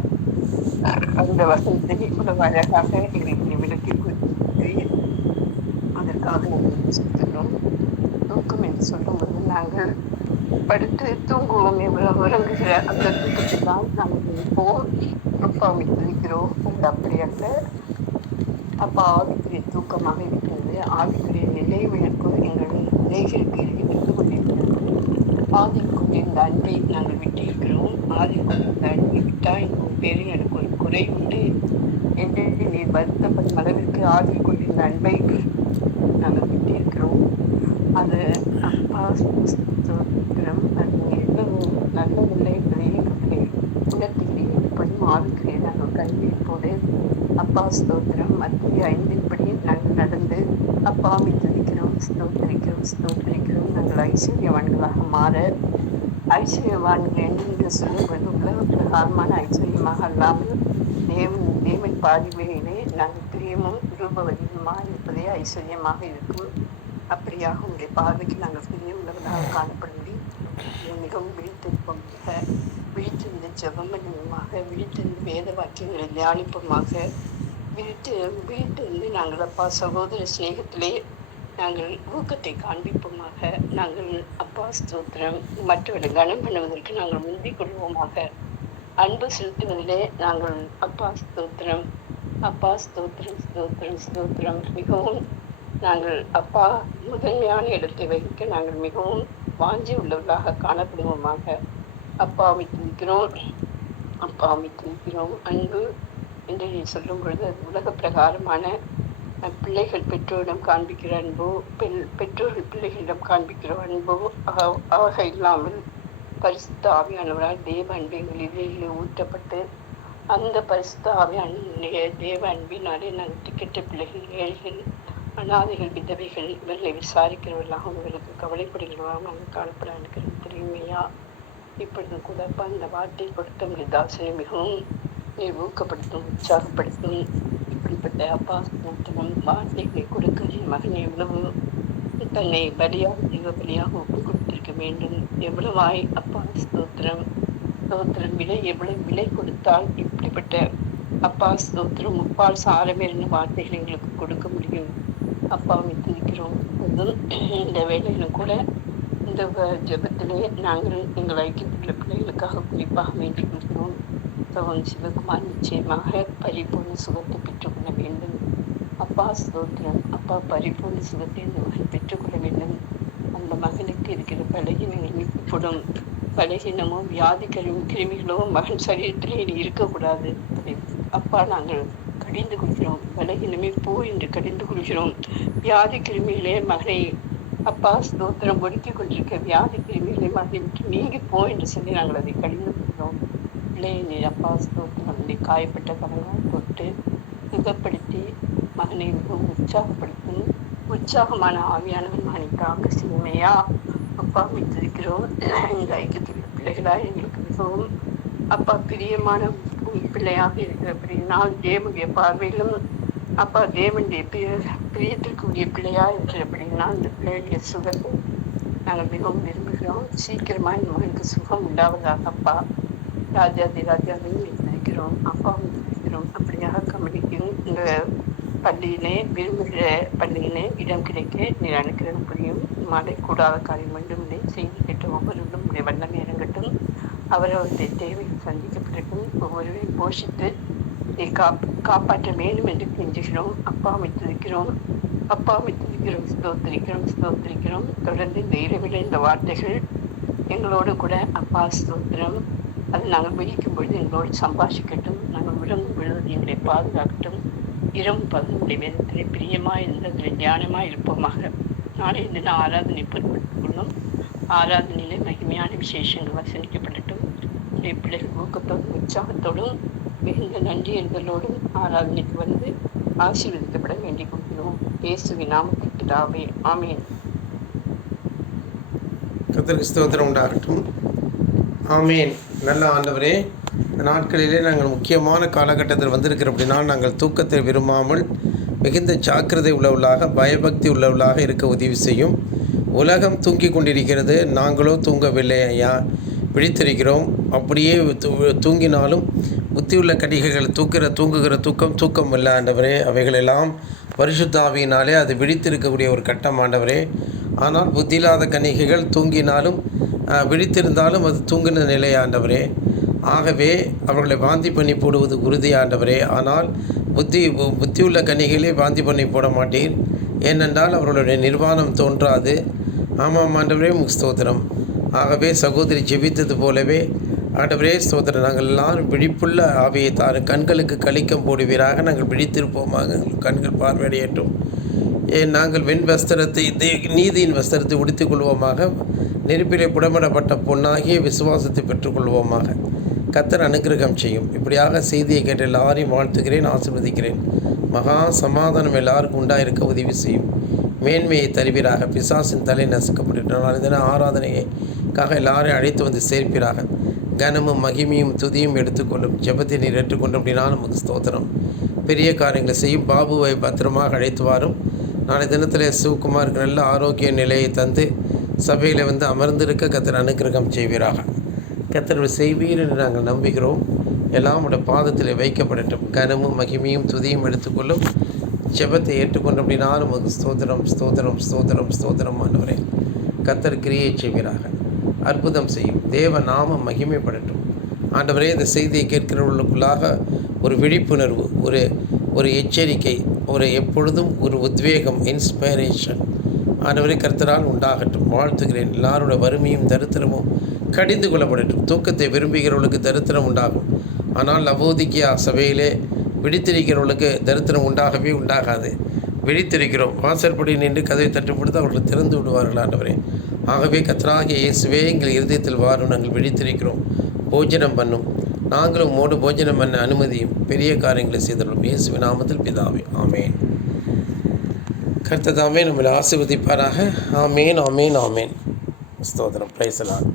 அந்த வசனத்தை இவ்வளவு அழகாக எங்களுக்கு விளக்கி கொடுத்து அதற்காக நாங்கள் சுற்றுகிறோம். தூக்கம் என்று சொல்லும்போது நாங்கள் படுத்து தூங்குவோம், எவ்வளவு உறங்குகிற அந்த தூக்கத்தை தான் நாங்கள் நினைப்போம். அப்பாவை துதிக்கிறோம். அது அப்படி அல்ல அப்பா, ஆவிக்குரிய தூக்கமாக இருக்கிறது. ஆவிக்குரிய நிலைவிழப்பு எங்கள் நிலைகளுக்கு இருந்து கொண்டிருக்கிறது. ஆதில் கொண்டிருந்த அன்பை நாங்கள் விட்டிருக்கிறோம். ஆதில் கொண்டிருந்த அன்பை விட்டால் எங்கள் பேரில் எனக்கு ஒரு குறை உண்டு என்று நீர் வருத்தப்படும் அளவிற்கு ஆதில் கொண்டிருந்த அன்பை நாங்கள் விட்டிருக்கிறோம். அது அப்பா ஸ்தோத்திரம். அது எவ்வளவு நல்லதில்லை என்பதை எங்களுக்கு உணர்த்துகிறேன். எப்படியும் ஆவிக்கிறேன் நாங்கள் கல்விப்போடு அப்பா ஸ்தோத்திரம். மத்திய 5 நாங்கள் நடந்து அப்பாவை துதிக்கிறோம், ஸ்தோத்திரிக்கிறோம், ஸ்தோத்திரிக்கிறோம். நாங்கள் ஐஸ்வர்யவான்களாக மாற, ஐஸ்வர்யவான்கள் என்று சொல்லும்போது உலக பிரகாரமான ஐஸ்வர்யமாக அல்லாமல் தேவன் பாதிவையிலே நாங்கள் பிரியமும் ரூபவதிகமாக இருப்பதே ஐஸ்வர்யமாக இருக்கும். அப்படியாக உங்களுடைய பார்வைக்கு நாங்கள் பிரியம் உள்ளவர்களாக காணப்படும்படி மிகவும் விழித்திருப்போமாக, விழித்திருந்த ஜெபமனமாக, விழித்திருந்த வேத வாக்கியங்களை தியானிப்போமாக, விழித்திருந்து நாங்கள் அப்பா சகோதர சிநேகத்திலே நாங்கள் ஊக்கத்தை காண்பிப்போமாக. நாங்கள் அப்பா ஸ்தோத்திரம் மற்றவர்களை கனம் பண்ணுவதற்கு நாங்கள் முந்திக் கொள்வோமாக. அன்பு செலுத்துவதிலே நாங்கள் அப்பா ஸ்தோத்திரம் அப்பா ஸ்தோத்திரம் ஸ்தோத்திரம் ஸ்தோத்திரம் மிகவும் நாங்கள் அப்பா முதன்மையான இடத்தை வகிக்க நாங்கள் மிகவும் வாஞ்சி உள்ளவர்களாக காணப்படுவோமாக. அப்பாவை துதிக்கிறோம், அப்பாவை துதிக்கிறோம். அன்பு என்று நீ சொல்லும் பொழுது அது உலக பிரகாரமான பிள்ளைகள் பெற்றோரிடம் காண்பிக்கிற அன்போ, பெற்றோர்கள் பிள்ளைகளிடம் காண்பிக்கிற அன்போ ஆக இல்லாமல் பரிசுத்த ஆவியானவரால் தேவ அன்பு எங்கள் இதழிலே ஊற்றப்பட்டு அந்த பரிசுத்த ஆவியானுடைய தேவ அன்பினாலே நாங்கள் திக்கெட்ட பிள்ளைகள், ஏழைகள், அனாதைகள், விதவைகள் இவர்களை விசாரிக்கிறவர்களாக இவர்களுக்கு கவலைப்படுகிறவர்களாக நாங்கள் காணப்பட இருக்கிறது தெரியுமையா. இப்பொழுது கூட அப்பா இந்த வார்த்தை கொடுத்த உங்களுடைய தாசனை மிகவும் நீர் ஊக்கப்படுத்தும், உற்சாகப்படுத்தும். இப்படிப்பட்ட அப்பா ஸ்தோத்திரம் வார்த்தைகளை கொடுக்க என் மகன் எவ்வளவு தன்னை பலியாக தெய்வ பலியாக ஒப்பு கொடுத்திருக்க வேண்டும். எவ்வளவாய் அப்பா ஸ்தோத்திரம் ஸ்தோத்திரம் எவ்வளவு விலை கொடுத்தால் இப்படிப்பட்ட அப்பா ஸ்தோத்திரம் முப்பால் சாரமேறின வார்த்தைகளை எங்களுக்கு கொடுக்க முடியும். அப்பாவை துதிக்கிறோம். இந்த வேலையிலும் கூட இந்த ஜெபத்திலே நாங்கள் எங்கள் ஐக்கியத்துள்ள பிள்ளைகளுக்காக குறிப்பாக வேண்டிக் கொள்கிறோம். சகோதரன் சிவகுமார் நிச்சயமாக பரிபூர்ண சுகத்தை பெற்றுக்கொள்ள வேண்டும். அப்பா ஸ்தோத்திரம் அப்பா பரிபூர்ண சுகத்தை இந்த மகன் பெற்றுக்கொள்ள வேண்டும். அந்த மகனுக்கு இருக்கிற பலகீனங்கள் நீக்கப்படும். பலகீனமோ வியாதி கிருமிகளோ மகன் சரீரத்திலே இருக்கக்கூடாது. அப்பா நாங்கள் கடிந்து கொள்கிறோம். பலகீனமே போ என்று கடிந்து கொள்கிறோம். வியாதி கிருமிகளே மகனை அப்பா ஸ்தோத்திரம் ஒடுக்கி கொண்டிருக்க வியாதி கிருமிகளை மகனை விட்டு நீங்கி போ என்று சொல்லி நாங்கள் அதை கடிந்து கொள்கிறோம். பிள்ளையை அப்பா ஸ்தோத்திரம் அதை காயப்பட்ட கவலையால் தொட்டு சுகப்படுத்தி மகனை மிகவும் உற்சாகப்படுத்தும். உற்சாகமான ஆவியானவன் மகனை காக்க சிறுமையா அப்பா வைத்திருக்கிறோம். இந்த ஐக்கியத்துள்ள பிள்ளைகளாய் எங்களுக்கு மிகவும் அப்பா பிரியமான பிள்ளையாக இருக்கிறபடினால் தேவனுடைய பார்வையிலும் அப்பா தேவனுடைய பிரியத்திற்குரிய பிள்ளையா இருக்கிறபடினால் இந்த பிள்ளைகளுடைய சுகத்தை நாங்கள் மிகவும் விரும்புகிறோம். சீக்கிரமா இந்த மகனுக்கு சுகம் உண்டாவதாக அப்பா ராஜாதி ராஜாவையும் வைத்திருக்கிறோம். அப்பாவும் வைத்திருக்கிறோம். அப்படியாக கம்பெனிக்கும் இந்த பள்ளியிலே விரும்புகிற பள்ளியிலே இடம் கிடைக்க நீர் அனுக்கிறம் புரியும். மழை கூடாத காரியம் மட்டும் இல்லை. செய்தி கேட்ட ஒவ்வொருவரும் உடைய வல்லமை இறங்கட்டும். அவரவருடைய தேவைகள் சந்திக்கப்பட்டிருக்கும். ஒவ்வொருவரையும் போஷித்து நீ காப்பாற்ற வேண்டும் என்று கெஞ்சுகிறோம். அப்பாவை துதிக்கிறோம், அப்பாவை துதிக்கிறோம், ஸ்தோத்திரிக்கிறோம், ஸ்தோத்திரிக்கிறோம். தொடர்ந்து இந்த இரவிலே இந்த வார்த்தைகள் எங்களோடு கூட அப்பா ஸ்தோத்திரம் அது நாங்கள் விழிக்கும் பொழுது எங்களோடு சம்பாஷிக்கட்டும். நாங்கள் விளங்கும் பொழுது எங்களை பாதுகாக்கட்டும். இரவு பகலுடைய வேதத்திலே பிரியமாக இருந்ததில் தியானமாக இருப்போமாக. நாளை தினம் ஆராதனை பொருட்படுத்திக் கொள்ளும். ஆராதனையிலே மகிமையான விசேஷங்கள் வசனிக்கப்படட்டும். உடைய பிள்ளைகள் ஊக்கத்தோடும் உற்சாகத்தோடும் மிகுந்த நன்றி எங்களோடும் ஆராதனைக்கு வந்து ஆசீர்வதிக்கப்பட வேண்டிக் கொள்கிறோம். இயேசுவின் நாமத்தில் பிதாவே, ஆமென். கர்த்தருக்கு ஸ்தோத்திரம் உண்டாகட்டும். ஆமீன். நல்ல ஆண்டவரே, இந்த நாட்களிலே நாங்கள் முக்கியமான காலகட்டத்தில் வந்திருக்கிற அப்படின்னா நாங்கள் தூக்கத்தை விரும்பாமல் மிகுந்த ஜாக்கிரதை உள்ளவர்களாக பயபக்தி உள்ளவர்களாக இருக்க உதவி செய்யும். உலகம் தூங்கி கொண்டிருக்கிறது, நாங்களோ தூங்கவில்லை ஐயா, விழித்திருக்கிறோம். அப்படியே தூங்கினாலும் புத்தியுள்ள கணிகைகள் தூங்குகிற தூக்கம் இல்லை ஆண்டவரே. அவைகளெல்லாம் பரிசுத்த ஆவியினாலே அது விழித்திருக்கக்கூடிய ஒரு கட்டம் ஆண்டவரே. ஆனால் புத்தியில்லாத கணிகைகள் தூங்கினாலும் விழித்திருந்தாலும் அது தூங்கின நிலை ஆண்டவரே. ஆகவே அவர்களை வாந்தி பண்ணி போடுவது உறுதி ஆண்டவரே. ஆனால் புத்தியுள்ள கன்னிகளே வாந்தி பண்ணி போட மாட்டீர். ஏனென்றால் அவர்களுடைய நிர்வாணம் தோன்றாது. ஆமாம் ஆண்டவரே, ஸ்தோத்திரம். ஆகவே சகோதரி ஜெபித்தது போலவே ஆண்டவரே ஸ்தோத்திரம், நாங்கள் எல்லாரும் விழிப்புள்ள ஆவியை தாரு கண்களுக்கு கலிக்கம் போடுவீராக. நாங்கள் விழித்திருப்போமாக, கண்கள் பார்வையடையட்டும். நாங்கள் வெண் வஸ்திரத்தை நீதியின் வஸ்திரத்தை உடுத்திக் கொள்வோமாக. நெருப்பிலே புடமிடப்பட்ட பொன்னாகிய விசுவாசத்தை பெற்றுக்கொள்வோமாக. கர்த்தர் அனுக்கிரகம் செய்யும். இப்படியாக செய்தியை கேட்டு எல்லாரையும் வாழ்த்துகிறேன், ஆசீர்வதிக்கிறேன். மகா சமாதானம் எல்லாருக்கும் உண்டாயிருக்க உதவி செய்யும். மேன்மையை தருவீராக. பிசாசின் தலை நசுக்கப்பட்டுவிட்டால் இதனால் ஆராதனைக்காக எல்லாரையும் அழைத்து வந்து சேர்ப்பீராக. கனமும் மகிமையும் துதியும் எடுத்துக்கொள்ளும். ஜெபத்தை நீர் ஏற்றுக்கொண்டு அப்படின்னா நமக்கு ஸ்தோத்திரம். பெரிய காரியங்களை செய்யும். பாபுவை பத்திரமாக அழைத்து வாரும். நாளை தினத்தில் சிவகுமாருக்கு நல்ல ஆரோக்கிய நிலையை தந்து சபையில் வந்து அமர்ந்திருக்க கர்த்தர் அனுக்கிரகம் செய்வீராக. கர்த்தர் செய்வீர் என்று நாங்கள் நம்புகிறோம். எல்லாம் உடைய பாதத்தில் வைக்கப்படட்டும். கனமும் மகிமையும் துதியும் எடுத்துக்கொள்ளும். ஜெபத்தை ஏற்றுக்கொண்டு அப்படின்னா நமக்கு ஸ்தோத்திரம் ஸ்தோத்திரம் ஸ்தோத்திரம் ஸ்தோத்திரம் ஆண்டவரே. கர்த்தர் கிரியை செய்வீராக, அற்புதம் செய்யும், தேவ நாமம் மகிமைப்படட்டும் ஆண்டவரே. இந்த செய்தியை கேட்கிறவர்களுக்குள்ளாக ஒரு விழிப்புணர்வு, ஒரு எச்சரிக்கை, எப்பொழுதும் ஒரு உத்வேகம், இன்ஸ்பைரேஷன் ஆண்டவரே கர்த்தரால் உண்டாகட்டும். வாழ்த்துகிறேன். எல்லாரோட வறுமையும் தரித்திரமும் கடிந்து கொள்ளப்படட்டும். தூக்கத்தை விரும்புகிறவர்களுக்கு தரித்திரம் உண்டாகும். ஆனால் லவோதிக்கியா சபையிலே விழித்திருக்கிறவர்களுக்கு தரித்திரம் உண்டாகவே உண்டாகாது. விழித்திருக்கிறோம். வாசற்படி நின்று கதவை தட்டும் பொழுது அவர்கள் திறந்து விடுவார்கள் ஆண்டவரே. ஆகவே கர்த்தராகிய இயேசுவே எங்கள் இருதயத்தில் வாரும், நாங்கள் விழித்திருக்கிறோம், போஜனம் பண்ணும், நாங்களும் உம்மோடு போஜனம் பண்ண அனுமதியும், பெரிய காரியங்களை செய்துள்ளோம். இயேசுவின் நாமத்தில் பிதாவே, ஆமேன். கர்த்தர் தாமே நம்மளை ஆசீர்வதிப்பாராக. ஆமேன், ஆமேன், ஆமேன். ஸ்தோத்திரம். Praise the Lord.